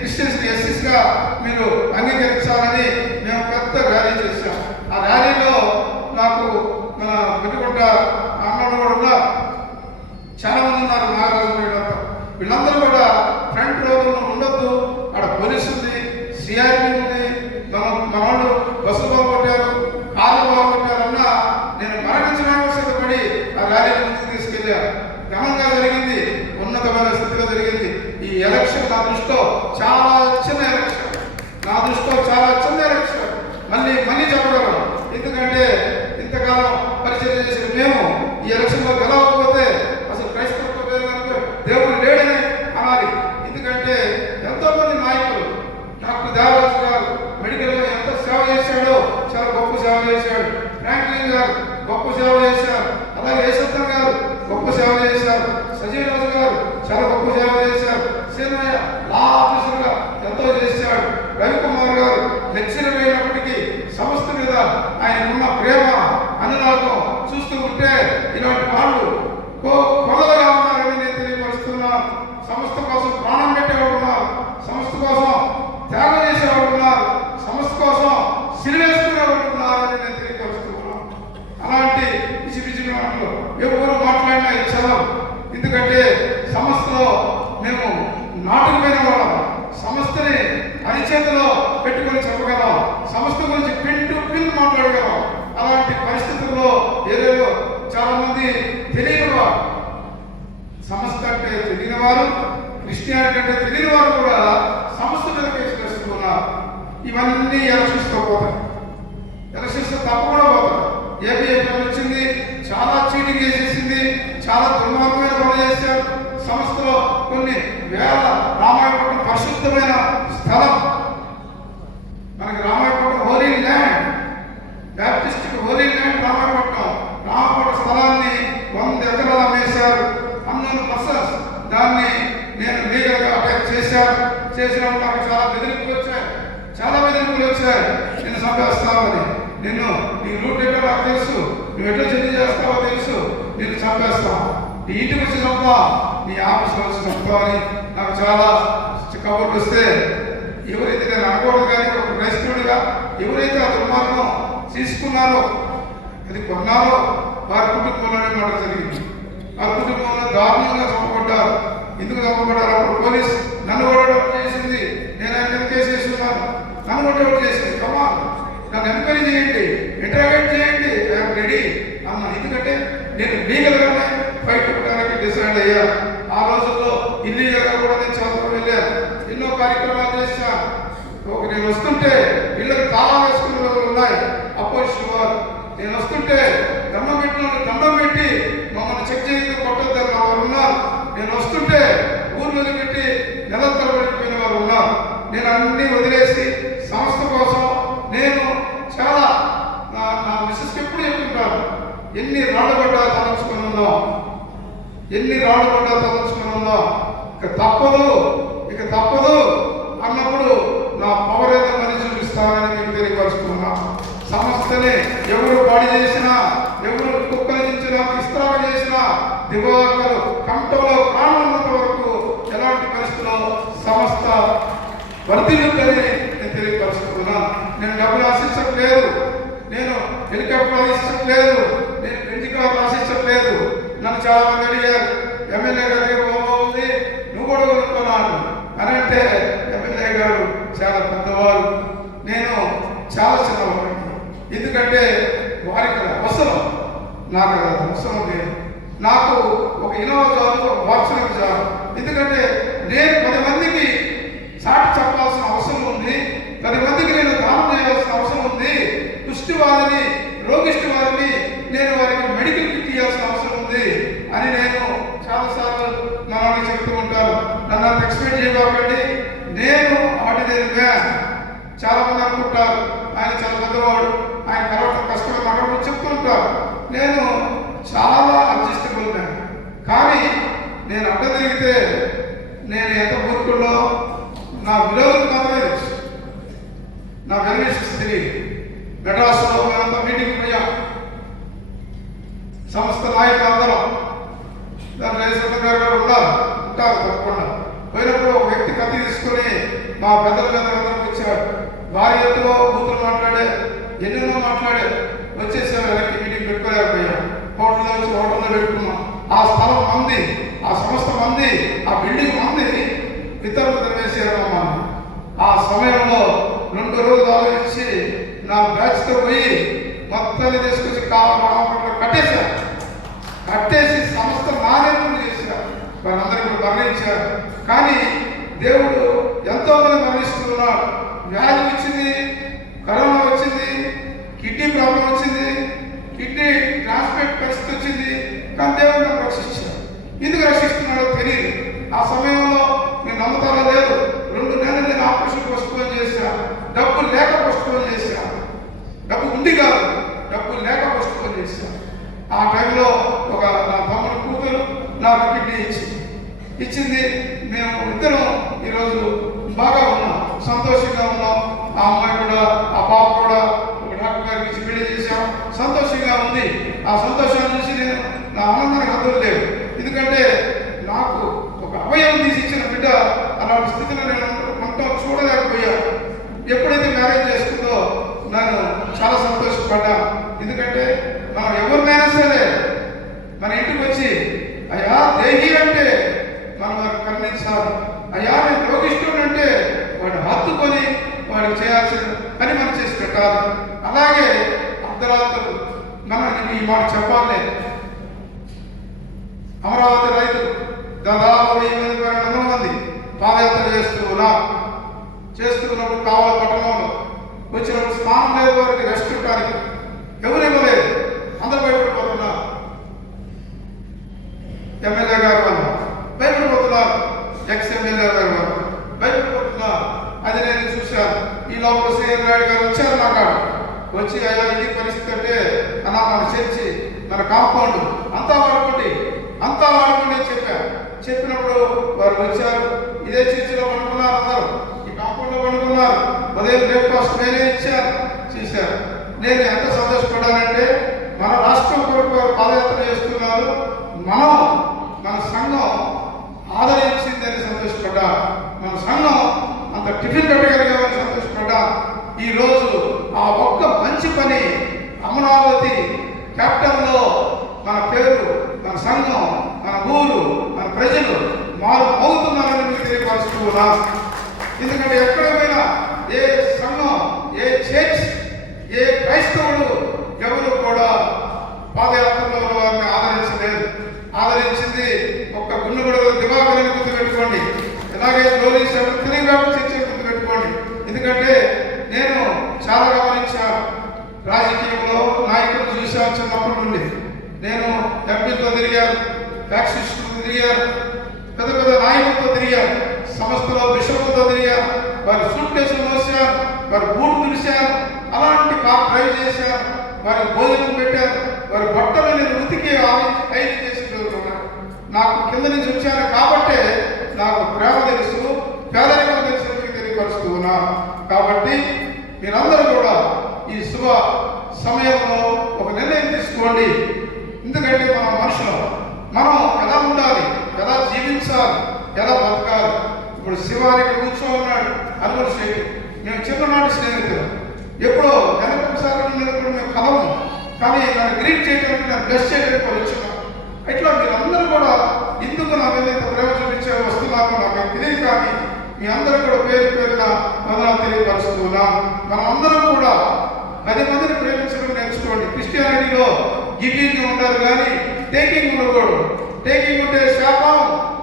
క్రిస్టియన్స్ని ఎస్సీస్గా మీరు అంగీకరించాలని మేము పెద్ద ర్యాలీ చేశాం. ఆ ర్యాలీలో నాకు మన వెనుకొండ అన్నలు కూడా ఉన్నారు. చాలా మంది ఉన్నారు. నాగరాజు వీళ్ళందరూ కూడా ఫ్రంట్ రోడ్లో ఉండొద్దు, అక్కడ పోలీసు ఉంది, సిఆర్పీ ఉంది, మన వాళ్ళు బస్సులు బాగుపట్టారు, కార్లు బాగుపట్టారన్నా నేను మరణించడానికి సిద్ధపడి ఆ ర్యాలీని ముందుకు తీసుకెళ్ళాను. ఘనంగా జరిగింది, ఉన్నతమైన స్థితిలో జరిగింది. ఈ ఎలక్షన్ నా దృష్టిలో చాలా చిన్న ఎలక్షన్, మళ్ళీ చెప్పగలను. ఫ్రాంక్లిన్ గారు గొప్ప సేవ చేశారు. అలాగే యేసత్తం గారు గొప్ప సేవ చేశారు. సజీవరాజు గారు చాలా గొప్ప సేవ చేశారు. సీనయ్య లా ఆఫీసర్గా ఎంతో చేశాడు. రవికుమార్ గారు లెక్చరర్ అయినప్పటికీ సంస్థ మీద ఆయనకున్న ప్రేమ అనురాగం చూస్తూ ఉంటే ఇలాంటి వాళ్ళు కొలలుగా ఉన్నారని నేను తెలియపరుస్తున్నాను. సంస్థ కోసం ప్రాణం పెట్టేవాడు ఉన్నారు, సంస్థ కోసం త్యాగం చేసేవాడు ఉన్నారు, సంస్థ కోసం సిరివేసుకునేవాడు ఉన్నారని నేను తెలియపరుస్తున్నాను. అలాంటి పిచ్చి పిచ్చి మాటలు ఎవరు మాట్లాడినా ఇచ్చాం. ఎందుకంటే సంస్థలో మేము నాటుకుపోయిన వాళ్ళం, సంస్థని అరిచేతిలో పెట్టుకొని చెప్పగలం, సంస్థ గురించి పిన్ టు పిన్ మాట్లాడగలం. అలాంటి పరిస్థితుల్లో ఏదేదో చాలా మంది తెలియని వారు, సంస్థ అంటే తెలియని వారు, క్రిస్టియానిటీ అంటే తెలియని వారు కూడా సంస్థ మీద కేసు వేస్తున్నారు. ఇవన్నీ ఎలక్షన్స్తో పోతాయి, ఎలక్షన్స్ తప్పకుండా పోతాయి. ఏబిఎఫ్ వచ్చింది, చాలా చీటింగ్ చేసేసింది, చాలా దుర్మార్గమైన పనులు చేశారు. సంస్థలో కొన్ని వేల రామాయపట్నం పరిశుద్ధమైన స్థలం, మనకి Ramayapatnam Holi land, Baptist Holi land Ramayapatnam స్థలాన్ని 100 ఎకరాలు అమ్మేశారు. అన్నోన్ పర్సన్స్ దాన్ని నేను లీగల్గా అటాక్ చేసినప్పుడు నాకు చాలా బెదిరింపులు వచ్చాయి. నేను చంపేస్తామని, నిన్ను నీ రూట్ ఎక్కడ నాకు తెలుసు, నువ్వు ఎట్లా చెల్లి చేస్తావో తెలుసు, నేను చంపేస్తావు, నీ ఇంటికి వచ్చి చంపా, నీ ఆఫీస్లో వచ్చి చంపాలని నాకు చాలా కబుర్లు వస్తే, ఎవరైతే నేను అనుకోవడం కానీ ఒక క్రైస్తవుడిగా ఎవరైతే ఆ దుర్మార్గం తీసుకున్నారో, అది కొన్నారో వారి కుటుంబంలోనే మాట జరిగింది. వారి కుటుంబంలో దారుణంగా చంపబడ్డారు. ఎందుకు చంపబడ్డారు? అప్పుడు పోలీస్ నన్ను కూడా చేసింది, నేను ఆయన మీద కేసు వేస్తున్నాను, నన్ను కూడా చేసింది. కమా నన్ను ఎంక్వైరీ చేయండి, ఇంటరాగేట్ చేయండి, ఐఎమ్ రెడీ అన్న. ఎందుకంటే నేను లీగల్గానే ఫైట్ పెట్టడానికి డిసైడ్ అయ్యాను. ఆ రోజుల్లో ఇల్లీగల్గా కూడా నేను చదువుకుని వెళ్ళాను, ఎన్నో కార్యక్రమాలు చేశాను. నేను వస్తుంటే ఇళ్ళకి తాళం వేసుకునే రోజులు ఉన్నాయి. అపోజిషన్ వారు నేను వస్తుంటే దండం పెట్టి మమ్మల్ని చెక్ చేయడం కొట్టొద్దని వారు ఉన్నారు. నేను వస్తుంటే ఊర్లో పెట్టి నెల తరబడిపోయిన వారు ఉన్నారు. నేను అన్ని వదిలేసి సంస్థ కోసం నేను చాలా నా మిస్సెస్కి ఎప్పుడు చెప్తుంటాను, ఎన్ని రాళ్ళు పడ్డా తలంచుకుని ఉందాం, ఇక తప్పదు అన్నప్పుడు నా పవర్ ఏదో మళ్ళీ చూపిస్తానని మీకు తెలియపరుచుకున్నా. సంస్థని ఎవరు పాడి చేసినా, ఎవరు కుక్కలించినా, విస్తరణ చేసినా, దివాకరు కంటలో ప్రాణం ఉన్నంత వరకు ఎలాంటి పరిస్థితుల్లో సంస్థ వర్ధిల్లుతుందని నేను తెలియపరుచుకున్నాను. నేను డబ్బులు ఆశించట్లేదు, నేను హెలికాప్టర్ ఆశించట్లేదు, నేను బెంజ్ కార్లు ఆశించట్లేదు. నన్ను చాలా మంది అడిగారు, ఎమ్మెల్యే గారి దగ్గర ఉంది, నువ్వు కూడా కొనుక్కున్నాను అని అంటే, ఎమ్మెల్యే గారు చాలా పెద్దవారు, నేను చాలా చిన్నవాడిని. ఎందుకంటే వారికి అవసరం, నాకు అవసరం లేదు. నాకు ఒక ఇన్నోవా జాబ్, ఒక వాట్సాప్ జాబ్. ఎందుకంటే నేను 10 మందికి సాటి చెప్పాల్సిన అవసరం ఉంది, 10 మందికి నేను దానం చేయాల్సిన అవసరం ఉంది. కుష్టివాదిని, రోగిష్టివాదిని నేను వారికి మెడికల్ కిట్ ఇవ్వాల్సిన అవసరం ఉంది అని నేను చాలాసార్లు మనల్ని చెప్తూ ఉంటాను. నన్ను అంత ఎక్స్పెక్ట్ చేయకండి, నేను ఆర్డినరీ మ్యాన్. చాలా మంది అనుకుంటారు ఆయన చాలా పెద్దవాడు, ఆయన కలవటం కష్టం అక్కడ చెప్తూ ఉంటారు. నేను చాలా అడ్జస్టబుల్ మ్యాన్. కానీ నేను అడ్డ తిరిగితే నేను ఎంత బూరుకుల్లో నా విరోధం మాత్రమే తెలుసు, నా వెల్విషెస్ తెలియదు. మెడ్రాస్లో మేమంతా మీటింగ్ పోయాం, సంస్థ నాయకులు అందరం, దాని రేసర్ గారు ఉంటారు తప్పకుండా. పోయినప్పుడు ఒక వ్యక్తి కత్తి తీసుకొని మా పెద్దల మీద అందరం వచ్చాడు. భార్యతో కూతురు మాట్లాడే, ఎన్నెన్నో మాట్లాడే వచ్చేసారు. వెనక్కి మీటింగ్ పెట్టుకోలేకపోయాం. హోటల్లో వచ్చి హోటల్లో పెట్టుకున్నాం. ఆ స్థలం మంది, ఆ సంస్థ మంది, ఆ బిల్డింగ్ మంది ఇతరులు తెలివేసారు మమ్మల్ని. ఆ సమయంలో 2 రోజులు ఆలోచించి నా బ్యాచ్తో పోయి మొత్తాన్ని తీసుకొచ్చి కావాలంటే కట్టేసి సంస్థ నాణ్యతలు చేశారు. వారందరికీ మరణించారు. కానీ దేవుడు ఎంతో మంది మరణిస్తున్నాడు. వ్యాధి వచ్చింది, కరోనా వచ్చింది, కిడ్నీ ప్రాబ్లం వచ్చింది, కిడ్నీ ట్రాన్స్ప్లాంట్ పరిస్థితి వచ్చింది. కానీ దేవుడు నన్ను రక్షించాడు. ఎందుకు రక్షిస్తున్నాడో తెలియదు. ఆ సమయంలో నేను నమ్ముతానో లేదు, 2 నెలలు నేను ఆపరేషన్ పోస్ట్పోన్ చేశాను. డబ్బు లేక పోస్ట్పోన్ చేశాను. డబ్బు ఉండి కాదు, డబ్బు లేక ఇచ్చింది. మేము ఇద్దరం ఈరోజు బాగా ఉన్నాం, సంతోషంగా ఉన్నాం. ఆ అమ్మాయి కూడా, ఆ పాప కూడా ఒక డాక్టర్ గారికి ఇచ్చి పెళ్లి చేశాం, సంతోషంగా ఉంది. ఆ సంతోషాన్ని చూసి నేను నా ఆనందానికి హద్దులు లేవు. ఎందుకంటే నాకు ఒక అవయవం తీసి ఇచ్చిన బిడ్డ అలాంటి స్థితిలో నేను చూడలేకపోయాను. ఎప్పుడైతే మ్యారేజ్ చేసుకుందో నేను చాలా సంతోషపడ్డా. ఎందుకంటే మనం ఎవరినైనా సరే మన ఇంటికి వచ్చి అయ్యా దేహి అంటే మనం వారికి కరుణించాలి. అయ్యా నేను రోగిష్ఠుడు అంటే వాడిని హత్తుకొని వాడికి చేయాల్సిన పని మనం చేసి పెట్టాలి. అలాగే అర్ధరాత్రులు మనం ఈ మాట చెప్పాలి. అమరావతి రైతు దాదాపు 1000 మంది పాదయాత్ర చేస్తున్నప్పుడు కావాల పట్టణంలో వచ్చినప్పుడు స్థానం లేదు, వారికి రెస్ట్ ఇవ్వడానికి ఎవరు ఇవ్వలేదు. అందరూ భయపడిపోతున్నారు. ఎమ్మెల్యే గారు వాళ్ళు భయపడిపోతున్నారు, ఎమ్మెల్యే గారు వాళ్ళు భయపడిపోతున్నారు. అది నేను చూశాను. ఈ లోపల శ్రీహరి నాయుడు గారు వచ్చారు నా కాడ. వచ్చి అయ్యా ఇది పరిస్థితి అంటే అన్నా మన చర్చి మన కాంపౌండ్ అంతా వాడుకోండి చెప్పినప్పుడు వారు వచ్చారు. ఇదే చర్చిలో పడుకున్నారు, అందరూ ఈ కాంపౌండ్ లో పడుకున్నారు. ఉదయం బ్రేక్ఫాస్ట్ నేనే చేశారు. నేను ఎంత సంతోషపడ్డానంటే మన రాష్ట్రం కొరకు వారు పాదయాత్ర చేస్తున్నారు, మన సంఘం ఆదరించిందని సంతోషపడ్డా. మన సంఘం అంత టిఫిన్ పెట్టగలిగామని సంతోషపడ్డా. ఈరోజు ఆ ఒక్క మంచి పని అమరావతి క్యాపిటల్లో మన పేరు, మన సంఘం, మన ఊరు, మన ప్రజలు మారు మోగుతున్నారని మీకు తెలియపరుస్తున్నా. ఎందుకంటే ఎక్కడైనా ఏ సంఘం, ఏ చర్చ్, ఏ క్రైస్తవుడు ఎవరు కూడా పాదయాత్రలో వారిని ఆదరించలేదు. ఆదరించింది ఒక్క గుండెగూడలో దివాకరని గుర్తుపెట్టుకోండి. అలాగే జోలీ తెలియబాబు చర్చ గుర్తుపెట్టుకోండి. ఎందుకంటే నేను చాలా గమనించాను. రాజకీయంలో నాయకులు చూశాను చిన్నప్పటి నుండి. నేను ఎంపీలతో తిరిగాను, ఫ్యాక్సిస్టులతో తిరిగాను, పెద్ద పెద్ద నాయకులతో తిరిగాను, సంస్థలో బిషపులతో తిరిగాను. వారి సూట్ కేసులు మోసాను, వారి బూటు తుడిశాను, అలాంటి కార్ డ్రైవ్ చేశాను, వారికి భోజనం పెట్టాను, వారి బట్టలు నేను ఉతికి ఐదు చేసి నాకు కింద నుంచి వచ్చాను కాబట్టి నాకు ప్రేమ తెలుసు, పేదరికం తెలుసు తెలియపరుస్తూ ఉన్నాను. కాబట్టి మీరందరూ కూడా ఈ శుభ సమయంలో ఒక నిర్ణయం తీసుకోండి. ఎందుకంటే మనం మనుషులు, మనం ఎలా ఉండాలి, ఎలా జీవించాలి, ఎలా బతకాలి. ఇప్పుడు శివానికి కూర్చో ఉన్నాడు అనుమతి శెట్టి. మేము చిన్ననాటి స్నేహితులు, ఎప్పుడో నెలకొకసారి మేము కలము, కానీ నన్ను గ్రీట్ చేయడానికి, నన్ను బ్లెస్ చేయడానికి వచ్చున్నాను. ఇట్లా మీరందరూ కూడా ఎందుకు నా మీద ఇంత ప్రేమ చూపించే వస్తున్నారు నాకు తెలియదు. కానీ మీ అందరూ కూడా పేరున వందనాలు తెలియపరుస్తున్నాం. మనం అందరం కూడా 10 మందిని ప్రేమించడం నేర్చుకోండి. క్రిస్టియానిటీలో గివింగ్ ఉండాలి కానీ టేకింగ్ ఉండకూడదు. టేకింగ్ ఉంటే శాపం,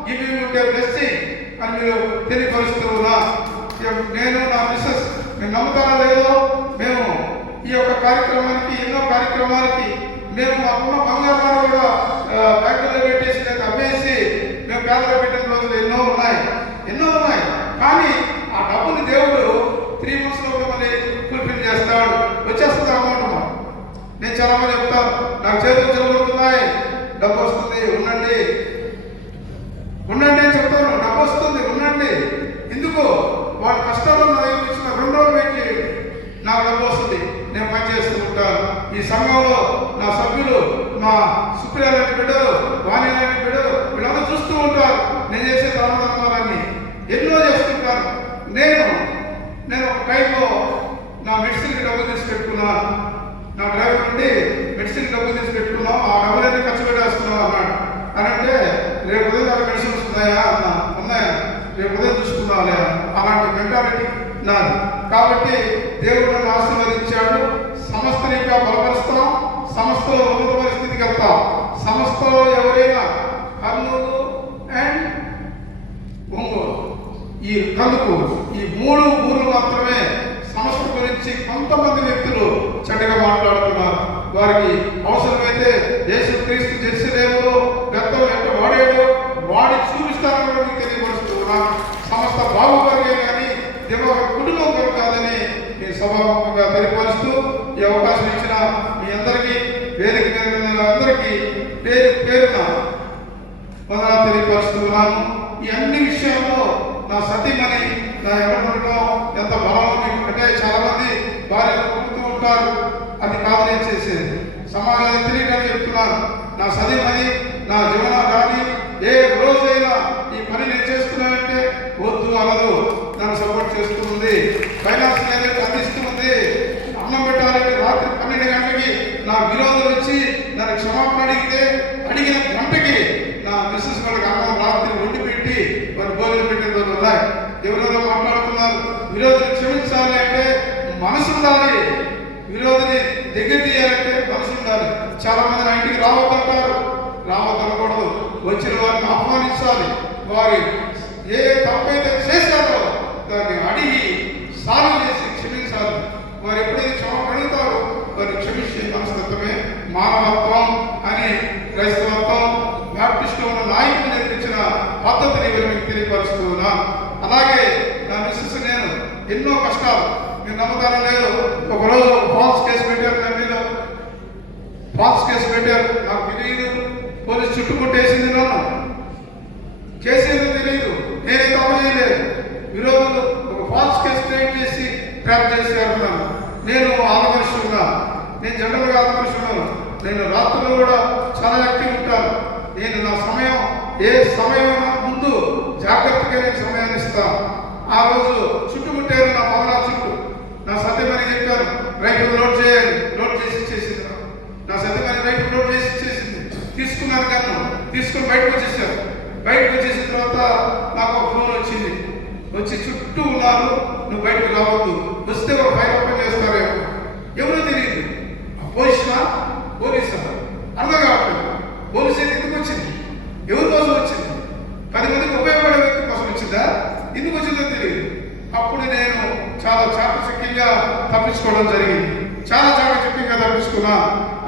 గివింగ్ ఉంటే బ్లెస్సింగ్ అని మీరు తెలియపరుస్తూ ఉన్నా. నేను నా మిస్సెస్ మేము నమ్ముతారా లేదో, మేము ఈ యొక్క కార్యక్రమానికి, ఎన్నో కార్యక్రమాలకి మేము మాకున్న బంగారు కూడా బ్యాంకులో పెట్టేసి లేదా అమ్మేసి మేము పేదలు పెట్టిన రోజులు ఎన్నో ఉన్నాయి. కానీ ఆ డబ్బుని దేవుడు 3 months లో మళ్ళీ ఫుల్ఫిల్ చేస్తాడు, వచ్చేస్తుంది అమౌంట్. నేను చాలా మంది చెప్తాను, నాకు చేతులు చెలబడుతున్నాయి, డబ్బు వస్తుంది, ఉండండి అని చెప్తాను. డబ్బు వస్తుంది, ఉండండి. ఎందుకు? వాళ్ళ కష్టాల్లో నా దగ్గర ఇచ్చిన 2 రోజులు వెయిట్ చేయండి, నాకు డబ్బు వస్తుంది, నేను పనిచేస్తూ ఉంటాను. ఈ సంఘంలో నా సభ్యులు, మా సుప్రియ లాంటి బిడ్డలు, వాణి లాంటి బిడ్డలు, వీళ్ళందరూ చూస్తూ ఉంటారు నేను చేసే ధర్మధర్మాలన్నీ ఎన్నో చేస్తుంటాను. నేను ఒక టైంలో నా మెడిసిన్కి డబ్బులు తీసి పెట్టుకున్నాను. నా డ్రైవర్ నుండి మెడిసిన్కి డబ్బులు తీసి పెట్టుకున్నాం, ఆ డబ్బులన్నీ ఖర్చు పెట్టేస్తున్నావు అన్నాడు. అని అంటే రేపు ఉదయం నాకు మెడిసిన్స్ ఉన్నాయా అన్నా, ఉన్నాయా, రేపు ఉదయం చూసుకున్నావులే. అలాంటి మెంటాలిటీ నాది. కాబట్టి దేవుడు నన్ను ఆశీర్వదించాడు. సంస్థని ఇంకా బలపరుస్తాం, సంస్థలో ఉన్నత పరిస్థితికి వెళ్తాం. సంస్థలో ఎవరైనా కర్నూలు అండ్ ఒంగోలు, ఈ కందుకూరు, ఈ 3 ఊర్లు మాత్రమే సంస్థ గురించి కొంతమంది వ్యక్తులు చెడ్డగా మాట్లాడుతున్నారు. వారికి అవసరమైతే యేసుక్రీస్తు జెరూసలేములో గతం ఎంత వాడాడో వాడి చూపిస్తారని కూడా తెలియపరుస్తున్నాను. సంస్థ బాగుపడే కానీ దేవ కుటుంబం కొరకు కాదని నేను సభాముఖంగా తెలియపరుస్తూ ఈ అవకాశం ఇచ్చిన మీ అందరికీ, వేదిక మీద అందరికీ పేరున వందనాలు తెలియపరుస్తున్నాను. ఈ అన్ని విషయాల్లో నా సతీమణి నా ఎవరిలో ఎంత బలం అంటే చాలా మంది భార్యలు పుడుతూ ఉంటారు. అది కాదు నేను చేసేది. సమాజానికి తెలియకని చెప్తున్నాను. నా సతీమణి నా జీవన కానీ ఏ రోజైనా ఈ పని నేను చేస్తున్నానంటే వద్దు అనదు, నన్ను సపోర్ట్ చేస్తూ ఉంది. ఫైనాన్స్ అనేది అందిస్తూ ఉంది. అన్నం పెట్టాలంటే రాత్రి 12 గంటలకి నా విరోధులు వచ్చి నన్ను క్షమాపణ అడిగిన గంటకి నా మిస్సెస్ వాళ్ళకి అన్నం రాత్రి వండి పెట్టి వారి భోజనం పెట్టిన రోజులు ఉన్నాయి. ఎవరెవరో మాట్లాడుతున్నారు, విరోధిని క్షమించాలి అంటే మనసు ఉండాలి, విరోధిని దగ్గర తీయాలంటే మనసు ఉండాలి. చాలా మంది నా ఇంటికి రావద్దంటారు, రావద్దనకూడదు. వచ్చిన వారిని ఆహ్వానించాలి. వారి ఏ తప్పైతే చేశారో దాన్ని అడిగి సాల్వ్ చేసి క్షమించాలి. వారు ఎప్పుడైతే క్షమాపణ అడుగుతారో వారిని క్షమించే మనస్తత్వమే మానవత్వం అని క్రైస్తవత్వం బ్యాప్టిస్ట్ ఉన్న నాయకులు నేర్పించిన పద్ధతిని మీకు తెలియపరుస్తూ ఉన్నాను. అలాగే నా మిస్సెస్ నేను ఎన్నో కష్టాలు, మీరు నమ్మకాలం లేదు, ఒకరోజు ఫాల్స్ కేసు పెట్టారు, నా మీద ఫాల్స్ కేసు పెట్టారు. నాకు తెలియదు, పోలీసు చుట్టుముట్టేసింది, నన్ను కేసు ఏదో తెలియదు, నేనే తప్పు చేయలేదు. విరోధులు ఒక ఫాల్స్ కేసు క్రియేట్ చేసి ట్రాప్ చేశారు. నేను ఆదమనిషున్నా, నేను జనరల్గా ఆదమనిషున్నాను. నేను రాత్రులు కూడా చాలా యాక్టివ్ ఉంటాను. నేను నా సమయం ఏ సమయం ముందు జాగ్రత్తగా నేను సమయాన్ని ఇస్తాను. ఆ రోజు చుట్టుముట్టారు నా భవనా చుట్టూ. నా సత్యమని చెప్పారు రైతులు లోడ్ చేయాలి, లోడ్ చేసి ఇచ్చేసింది. నా సత్యమని రైతులు లోడ్ చేసి ఇచ్చేసింది. తీసుకున్నాను కానీ తీసుకుని బయటకు వచ్చేసారు. బయటకు వచ్చేసిన తర్వాత నాకు ఒక ఫోన్ వచ్చింది. వచ్చి చుట్టూ ఉన్నారు, నువ్వు బయటకు రావద్దు, వస్తే ఒక ఫైల్ ఓపెన్ చేస్తారేమో. ఎవరో తెలియదు. పోలీసా పోలీసా అర్థం కావట్లేదు. పోలీసు ఎందుకు వచ్చింది, ఎవరి కోసం వచ్చింది, 10 మందికి ఉపయోగపడే వ్యక్తి కోసం వచ్చిందా, ఎందుకు వచ్చిందో తెలియదు. అప్పుడు నేను చాలా చాకచక్యంగా తప్పించుకోవడం జరిగింది. చాలా చాకచక్యంగా తప్పించుకున్నా.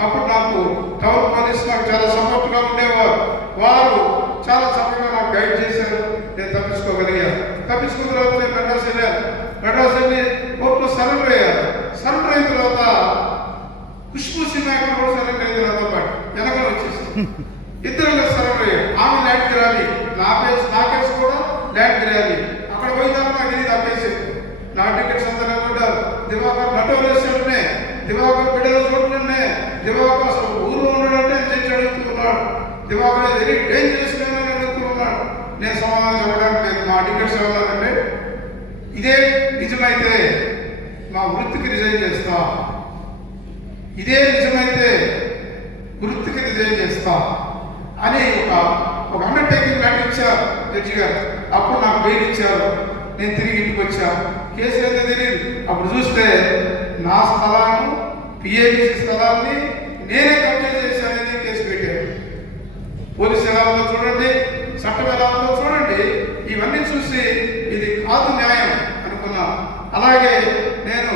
అప్పుడు నాకు టౌన్ పోలీసు నాకు చాలా సపోర్ట్గా ఉండేవారు. వారు చాలా చక్కగా నాకు గైడ్ చేశారు. నేను తప్పించుకోగలిగాను. తప్పించుకున్న తర్వాత నేను మెడ్రాస్ వెళ్ళాను. మెడ్రాస్ వెళ్ళి కోర్టులో సరెండర్ అయ్యాను. సరెండర్ అయిన తర్వాత ఖుష్బూ సినిమా కూడా సరెండర్ అయింది. నాతో పాటు వెనకాల వచ్చేసి ఇద్దరు సరెండర్ అయ్యారు. ఆమె ల్యాండ్ గిరాలి, నా కేసు కూడా ల్యాండ్ గిరాలి. అక్కడ పోయినా నాకు ఇది ఆపేసి నా టికెట్స్ అంతా అనుకుంటారు. దివాకర్ నటో వేసేటనే, దివాకర్ బిడ్డలు చూడటనే, దివాకర్ అసలు ఊళ్ళో ఉండడంటే నేను అడుగుతున్నాడు. దివాకర్ వెరీ డేంజరస్ అడుగుతున్నాడు. నేను సమాధానం చెప్పడానికి లేదు. మా టికెట్స్ ఎవరంటే ఇదే నిజమైతే మా వృత్తికి రిజైన్ చేస్తా, ఇదే నిజమైతే వృత్తికి రిజైన్ చేస్తా అని ఒక అండర్టేకింగ్ లెటర్ ఇచ్చారు జడ్జి గారు. అప్పుడు నాకు బెయిల్ ఇచ్చారు. నేను తిరిగి ఇంటికి వచ్చాను. కేసు అయితే తెలియదు. అప్పుడు చూస్తే నా స్థలాన్ని, పిఏబిసి స్థలాన్ని నేనే కబ్జా చేశానని కేసు పెట్టారు. పోలీసు ఎలా ఉందో చూడండి, చట్టం ఎలా ఉందో చూడండి. ఇవన్నీ చూసి ఇది కాదు న్యాయం అనుకున్నాను. అలాగే నేను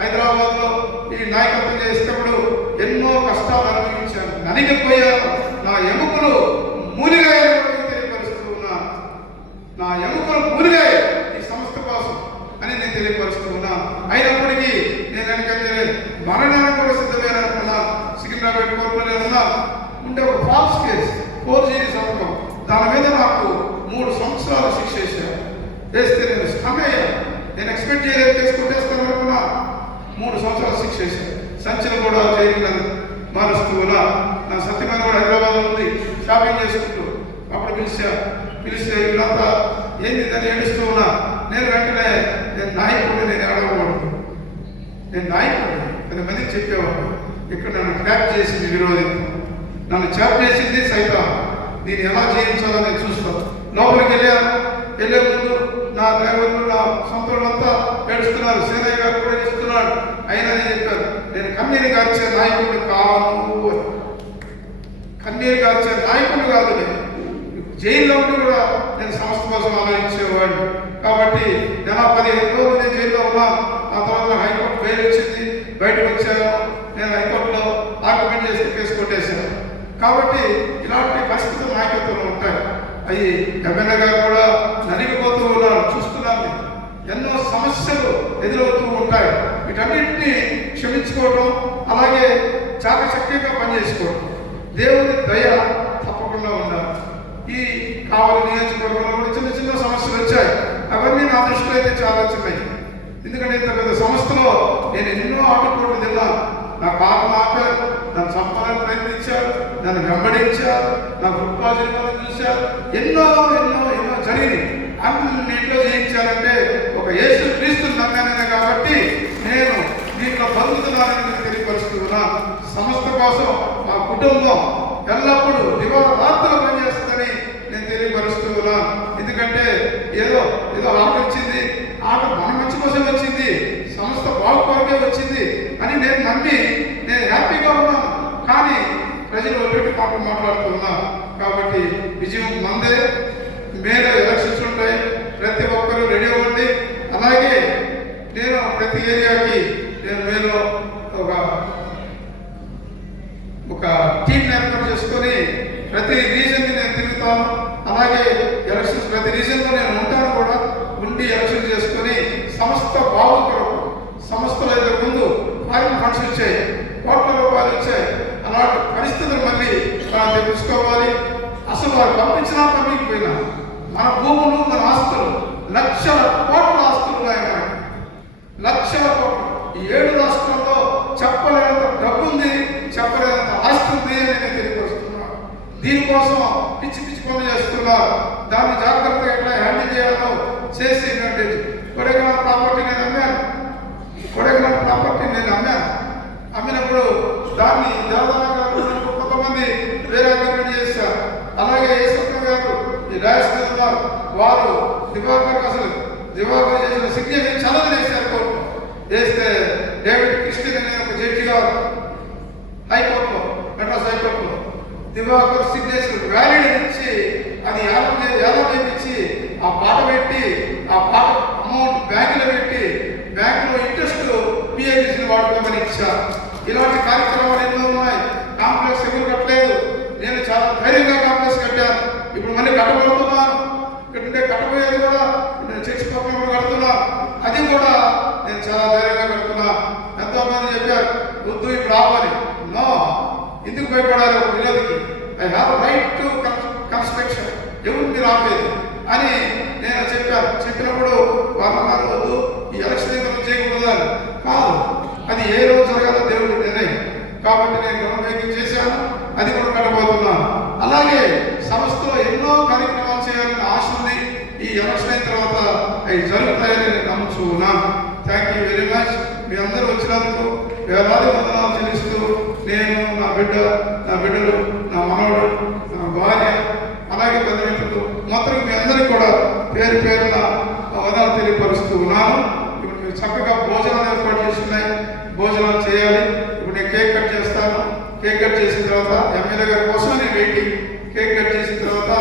హైదరాబాద్లో ఈ నాయకత్వం చేసేటప్పుడు ఎన్నో కష్టాలు అనుభవించాను. నలిగిపోయాను. నా ఎముకలు మూలిగాయ తెలియపరుస్తూ ఉన్నాను. నా ఎముకలు మూలిగాయ ఈ సంస్థ కోసం అని నేను తెలియపరుస్తూ ఉన్నాను. అయినప్పటికీ నేను వెనకంటే మరణానికి కూడా సిద్ధమైన అనుకున్నాను. సికింద్రాబాద్ కోర్టులో ఉన్నాను. ఉంటే ఒక ఫాల్స్ కేసు, ఫోర్జరీ సంతకం, దాని మీద నాకు 3 సంవత్సరాలు శిక్ష వేశారు. వేస్తే నేను స్టమ్ అయ్యాను. నేను ఎక్స్పెక్ట్ చేయలేదు కేసు కొట్టేస్తాను అనుకున్నా. 3 సంవత్సరాలు శిక్ష వేశారు. సంచలనం కూడా చేయగలను మారుస్తూ ఉన్నా. నా సత్యమైన కూడా హైదరాబాద్లో ఉంది, షాపింగ్ చేసుకుంటూ. అప్పుడు పిలిస్తే వీళ్ళంతా ఏంది దాన్ని ఏడుస్తూ ఉన్నా. నేను వెంటనే నేను నాయకుడిని, నేను అడగకూడదు, నేను నాయకుడిని 10 మందికి చెప్పేవాడు. ఇక్కడ నన్ను ట్రాప్ చేసింది విరోధి, నన్ను చాప్ చేసింది సైతం. దీన్ని ఎలా చేయించాలో నేను చూస్తాను. లోపలికి వెళ్ళే ముందు నా డ్రైవర్లు, నా సొంతంతా ఏడుస్తున్నారు. సేనయ్య గారు కూడా ఏడుస్తున్నాడు. అయినా నేను చెప్పాను, నేను కన్నీరు కార్చే నాయకుడిని కాను. కన్నీరు కార్చే నాయకుడు కాదు. నేను జైల్లో ఉండి కూడా నేను సంస్థ కోసం ఆలోచించేవాడిని. కాబట్టి నెల 15 రోజులు నేను జైల్లో ఉన్నాను. ఆ తర్వాత హైకోర్టు బెయిల్ వచ్చింది, బయటకు వచ్చాను. నేను హైకోర్టులో ఆర్గ్యుమెంట్ చేసి కేసు కొట్టేశాను. కాబట్టి ఇలాంటి పరిస్థితులు నాయకత్వంలో ఉంటాయి. అవి ఎమ్మెల్యే గారు కూడా నలిగిపోతూ ఉన్నారు, చూస్తున్నాను. ఎన్నో సమస్యలు ఎదురవుతూ ఉంటాయి. వీటన్నింటినీ క్షమించుకోవడం, అలాగే చాకచక్యంగా పనిచేసుకోవడం, దేవుని దయ తప్పకుండా ఉండాలి. ఈ ఆశలు అయితే చాలా చిన్నవి. ఎందుకంటే ఇంత పెద్ద సంస్థలో నేను ఎన్నో ఆటపోట్లు తిన్నాను. నా పాపం ఆపారు, నన్ను చంపాలని ప్రయత్నించారు, నన్ను వెంబడించారు, నా ఫుట్బాల్ సినిమాలను చూశారు, ఎన్నో ఎన్నో ఎన్నో జరిగింది. అన్నింటిలో జయించాలంటే ఒక యేసు క్రీస్తుని నమ్మానే కాబట్టి నేను దీంట్లో బతుకుతున్నానని తెలియపరుస్తున్నా. సంస్థ కోసం మా కుటుంబం ఎల్లప్పుడూ దివారాత్రులు పనిచేస్తుందని నేను తెలియపరుస్తున్నా. ఎందుకంటే ఏదో ఏదో ఆట వచ్చింది, ఆట మన మంచి కోసం వచ్చింది, సంస్థ బాగుపడికే వచ్చింది అని నేను నమ్మి నేను హ్యాపీగా ఉన్నాను. కానీ ప్రజలు ఒకటి మాట్లాడుతున్నారు కాబట్టి విజయం మందే. మేలో ఎలక్షన్స్ ఉంటాయి, ప్రతి ఒక్కరూ రెడీ అవ్వండి. అలాగే నేను ప్రతి ఏరియాకి నేను మేలో ఒక టీం ఏర్పాటు చేసుకొని ప్రతి రీజన్కి నేను తిరుగుతాను. అలాగే ఎలక్షన్స్ ప్రతి రీజన్లో నేను ఉంటాను కూడా. ఉండి ఎలక్షన్ చేసుకొని సంస్థ బాగు కొరకు, సంస్థలో అయితే ముందు ఫారిన్ ఫండ్స్ వచ్చాయి, కోట్ల రూపాయలు వచ్చాయి. అలాంటి పరిస్థితులు మళ్ళీ తెప్పించుకోవాలి. అసలు వారు పంపించినా మన భూములు, మన ఆస్తులు, లక్షల కోట్ల ఆస్తులు ఉన్నాయి మనకి, లక్షల కోట్లు. ఈ 7 రాష్ట్రాల్లో చెప్పలేనంత డబ్బు ఉంది, చెప్పలేనంత ఆస్తి ఉంది అని నేను తెలియపరుస్తున్నాను. దీనికోసం పిచ్చి పిచ్చి పనులు చేస్తున్నారు. దాన్ని జాగ్రత్తగా ఎట్లా హ్యాండిల్ చేయాలో చేసి కొడైకెనాల్ ప్రాపర్టీ నేను అమ్మాను. కొడైకెనాల్ ప్రాపర్టీ నేను అమ్మాను. అమ్మినప్పుడు దాన్ని దేవదాన కొంతమంది వేరే అగ్రిమెంట్ చేశారు. అలాగే యేసప్ప గారు ఈ రాజస్థాన్ ఉన్నారు, వారు దివాకర్ అసలు దివాకర్ చేసిన సిగ్నేచర్ చదవ వేశారు. కోర్టు చేస్తే డేవిడ్ క్రిస్టియన్ అనే ఒక జడ్జి గారు హైకోర్టులో, మెడ్రాస్ హైకోర్టులో దివాకర్ సిగ్నేచర్ వ్యాలిడ్ ఇచ్చి అది యాదవ్ చేయించి ఆ పాట పెట్టి ఆ పాట అమౌంట్ బ్యాంకులో పెట్టి బ్యాంకులో ఇంట్రెస్ట్ పిఐడిసిని వాడుకోమని ఇచ్చారు. ఇలాంటి కార్యక్రమాలు ఎన్నో ఉన్నాయి. కాంప్లెక్స్ ఎవరు కట్టలేదు, నేను చాలా ధైర్యంగా కాంప్లెక్స్ కట్టాను. ఇప్పుడు మళ్ళీ కట్టబడుతున్నాను. ఇక్కడుంటే కట్టబోయేది కూడా నేను చర్చి పక్కన కడుతున్నాను. అది కూడా నేను చాలా ధైర్యంగా కడుతున్నా. ఎంతో మంది చెప్పారు వద్దు ఇప్పుడు ఆవాలి. నో, ఎందుకు భయపడాలి ఒక విరోధికి? I have right to construction, ఎవరు మీరు ఆపేది అని నేను చెప్పాను. చెప్పినప్పుడు వాళ్ళు అన్నారు వద్దు, ఈ ఎలక్షన్ చేయకూడదు అని. కాదు, అది ఏ రోజు జరగాలో దేవుడు నిర్ణయం. కాబట్టి నేను గ్రౌండ్ బ్రేకింగ్ చేశాను, అది కూడా కట్టబోతున్నాను. అలాగే సంస్థలో ఎన్నో కార్యక్రమాలు చేయాలని ఆశ ఉంది. ఈ ఎలక్షన్ అయిన తర్వాత అవి జరుగుతాయని నేను నమ్ముచున్నాను. Thank you very much. మీ అందరూ వచ్చినందుకు వేలాది వందనాలు చెల్లిస్తూ నేను, నా బిడ్డలు, నా మనవడు, నా భార్య, అలాగే పెద్ద మిత్రులు మొత్తం మీ అందరికీ కూడా పేరు పేరున వందనాలు తెలియపరుస్తూ ఉన్నాను. ఇప్పుడు మీరు చక్కగా భోజనాలు ఏర్పాటు చేస్తున్నాయి, భోజనాలు చేయాలి. ఇప్పుడు నేను కేక్ కట్ చేస్తాను. కేక్ కట్ చేసిన తర్వాత ఎమ్మెల్యే గారి కోసం నేను వెయిటింగ్. కేక్ కట్ చేసిన తర్వాత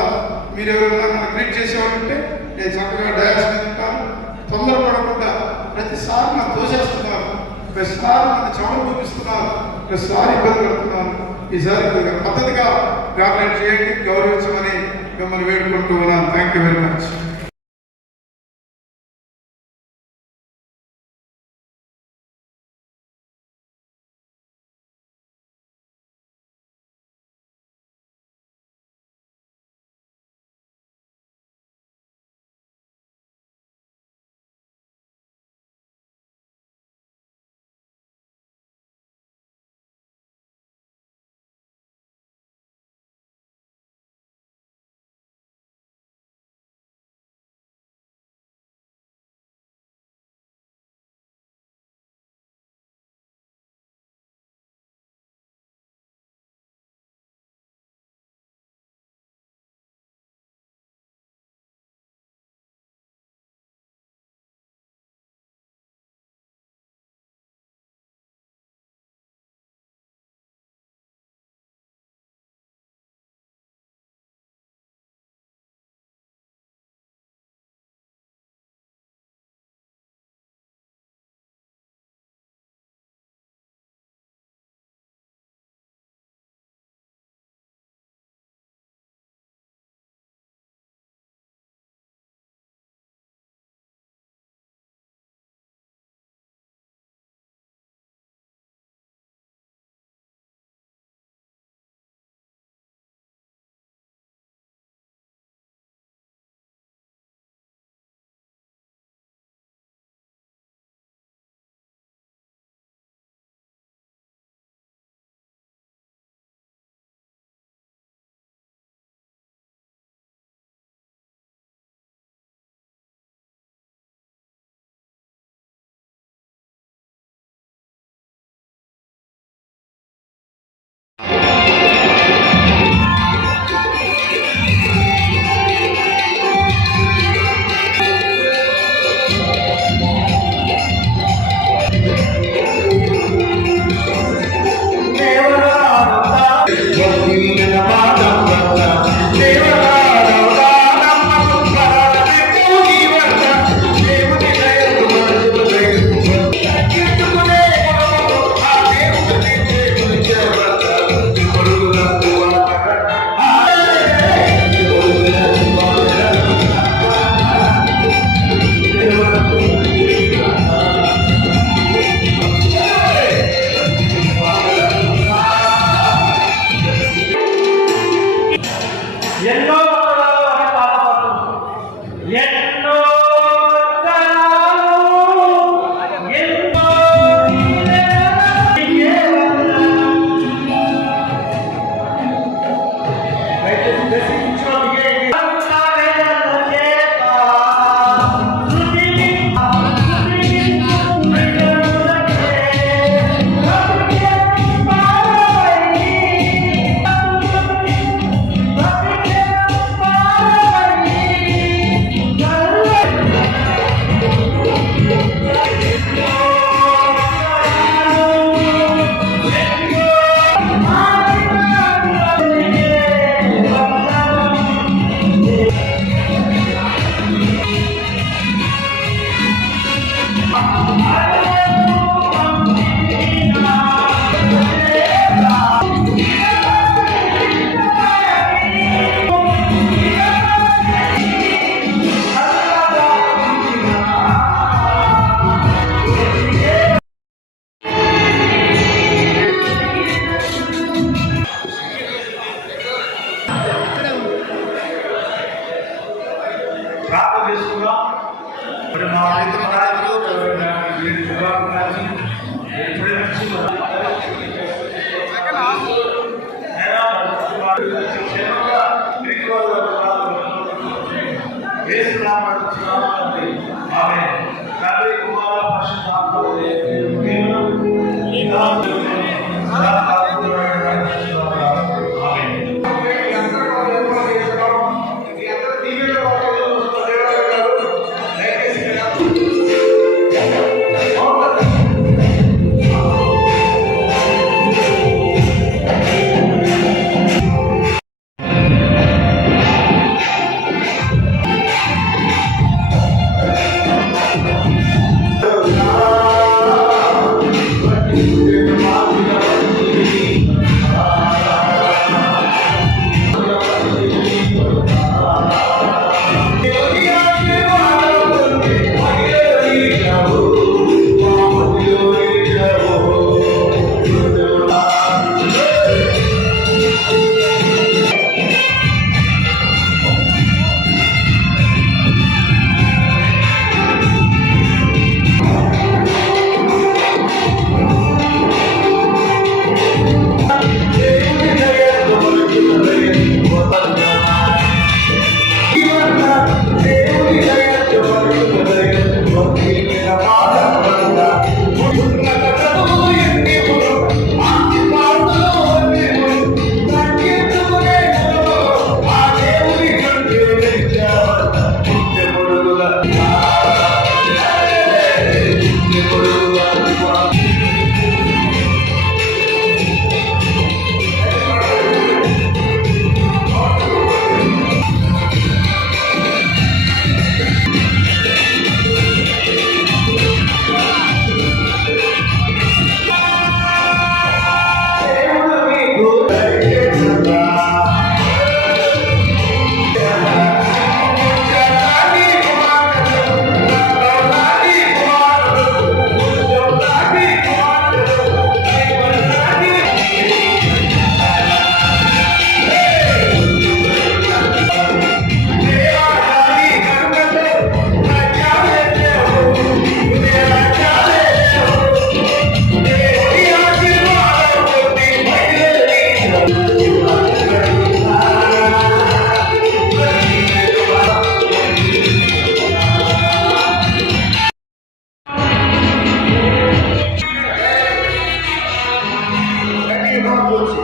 మీరు ఎవరైనా నన్ను గ్రీట్ చేసేవాళ్ళంటే నేను చక్కగా డయాస్ ఉంటాను. తొందరపడకుండా ప్రతిసారి నన్ను దోషేస్తున్నారు, ప్రతిసారి నన్ను చెమట చూపిస్తున్నారు, ప్రతిసారి ఇబ్బంది పెడుతున్నాను. ఈసారి పద్ధతిగా గార్లెట్ చేయండి, గౌరవించమని మిమ్మల్ని వేడుకుంటూ ఉన్నాను. Thank you very much. సమకూర్చి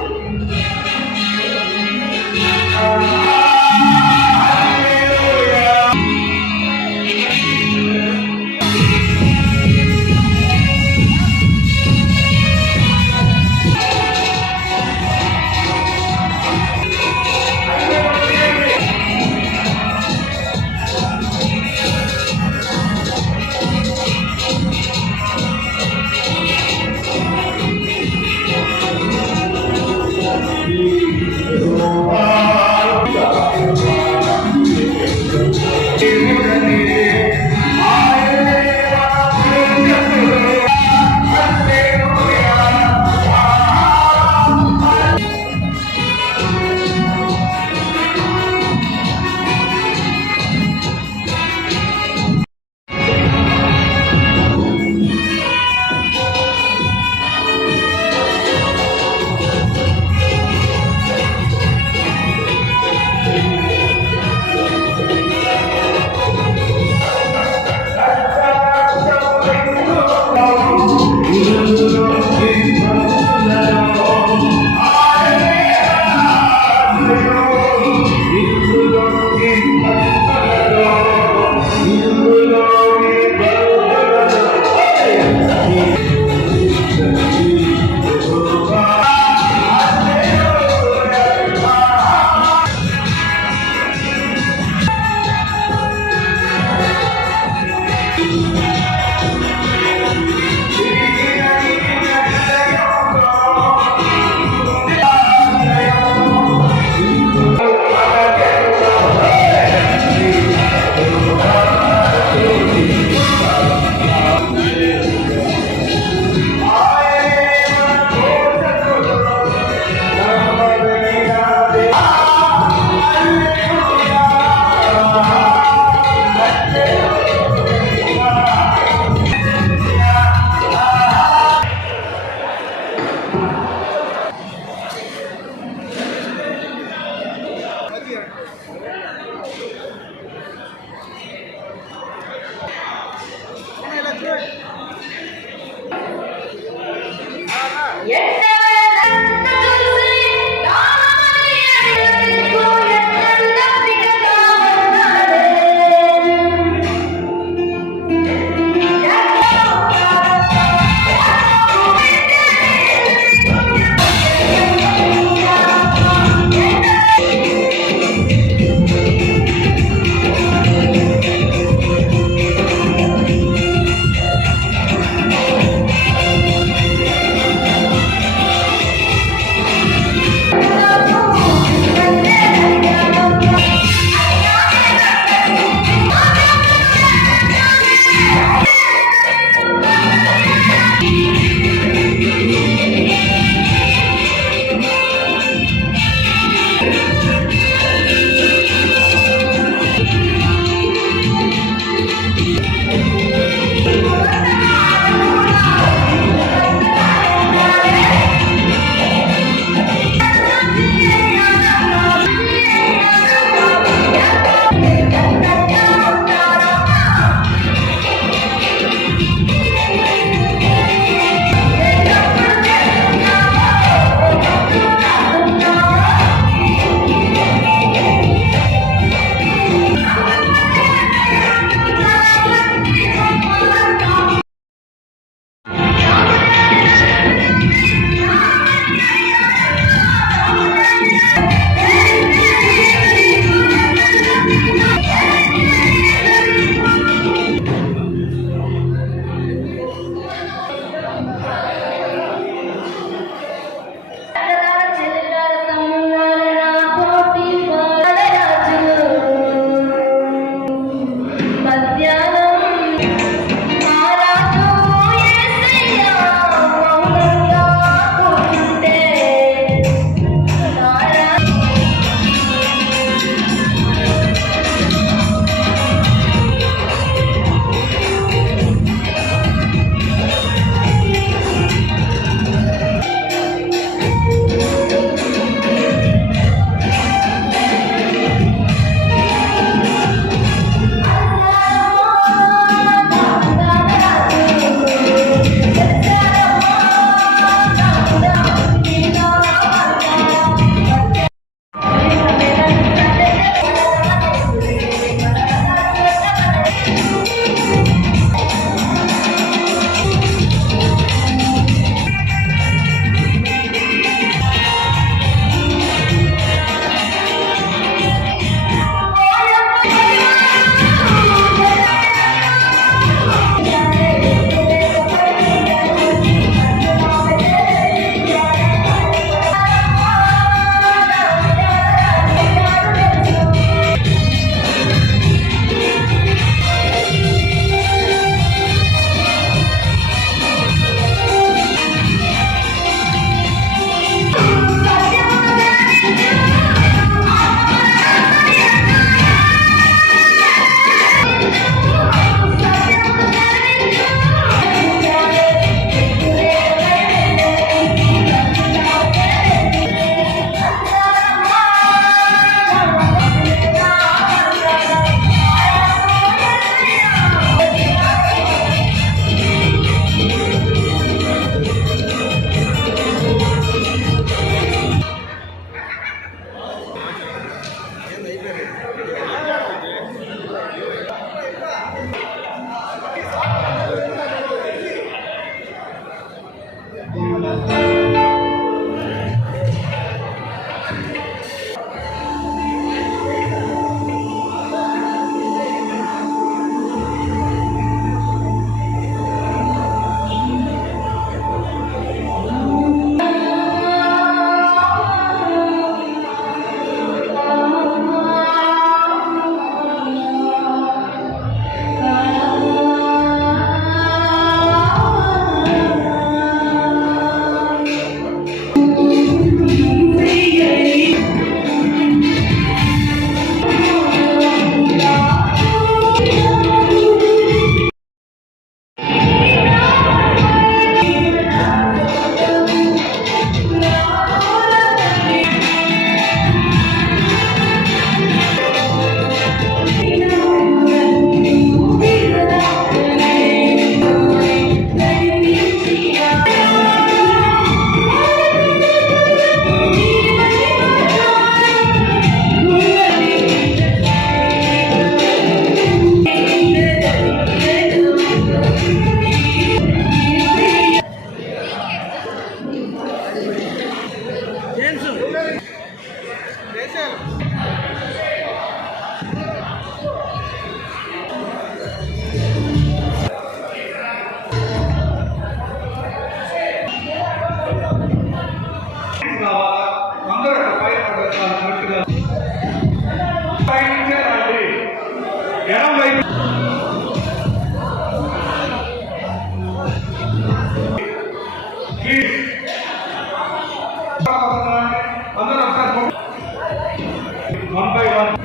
One by one.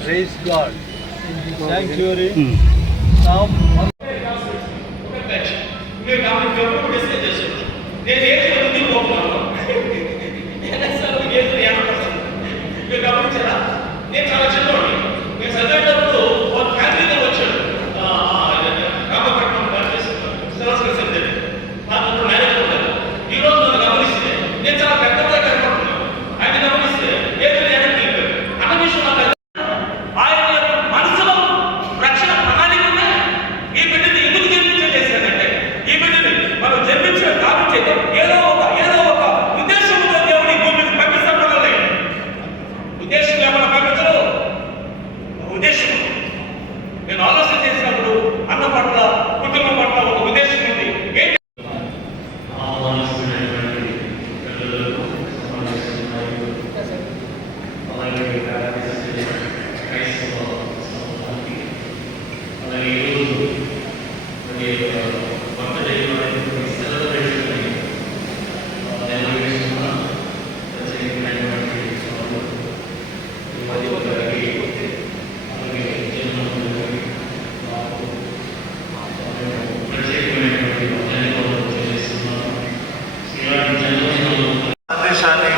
Praise God. Sanctuary. Psalm 1.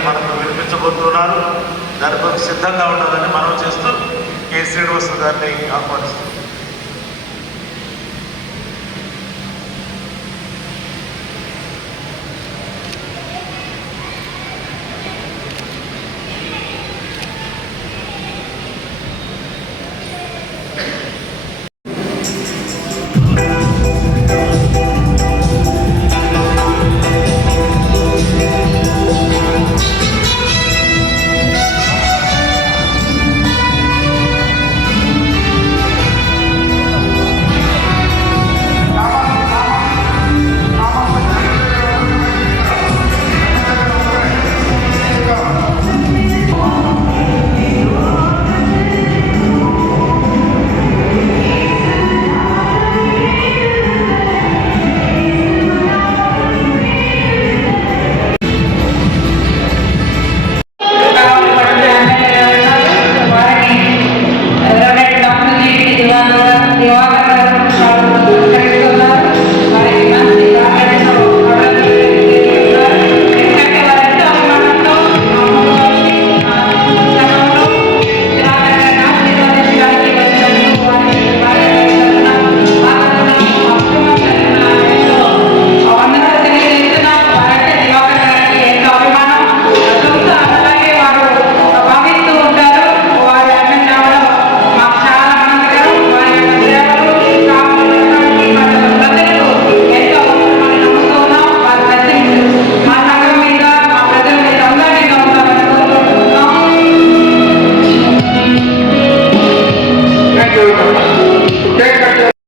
మనకు వినిపించబోతున్నారు. దాని కొరకు సిద్ధంగా ఉండాలని మనం చేస్తూ కే శ్రీనివాస గారిని ఆహ్వానిస్తున్నాం.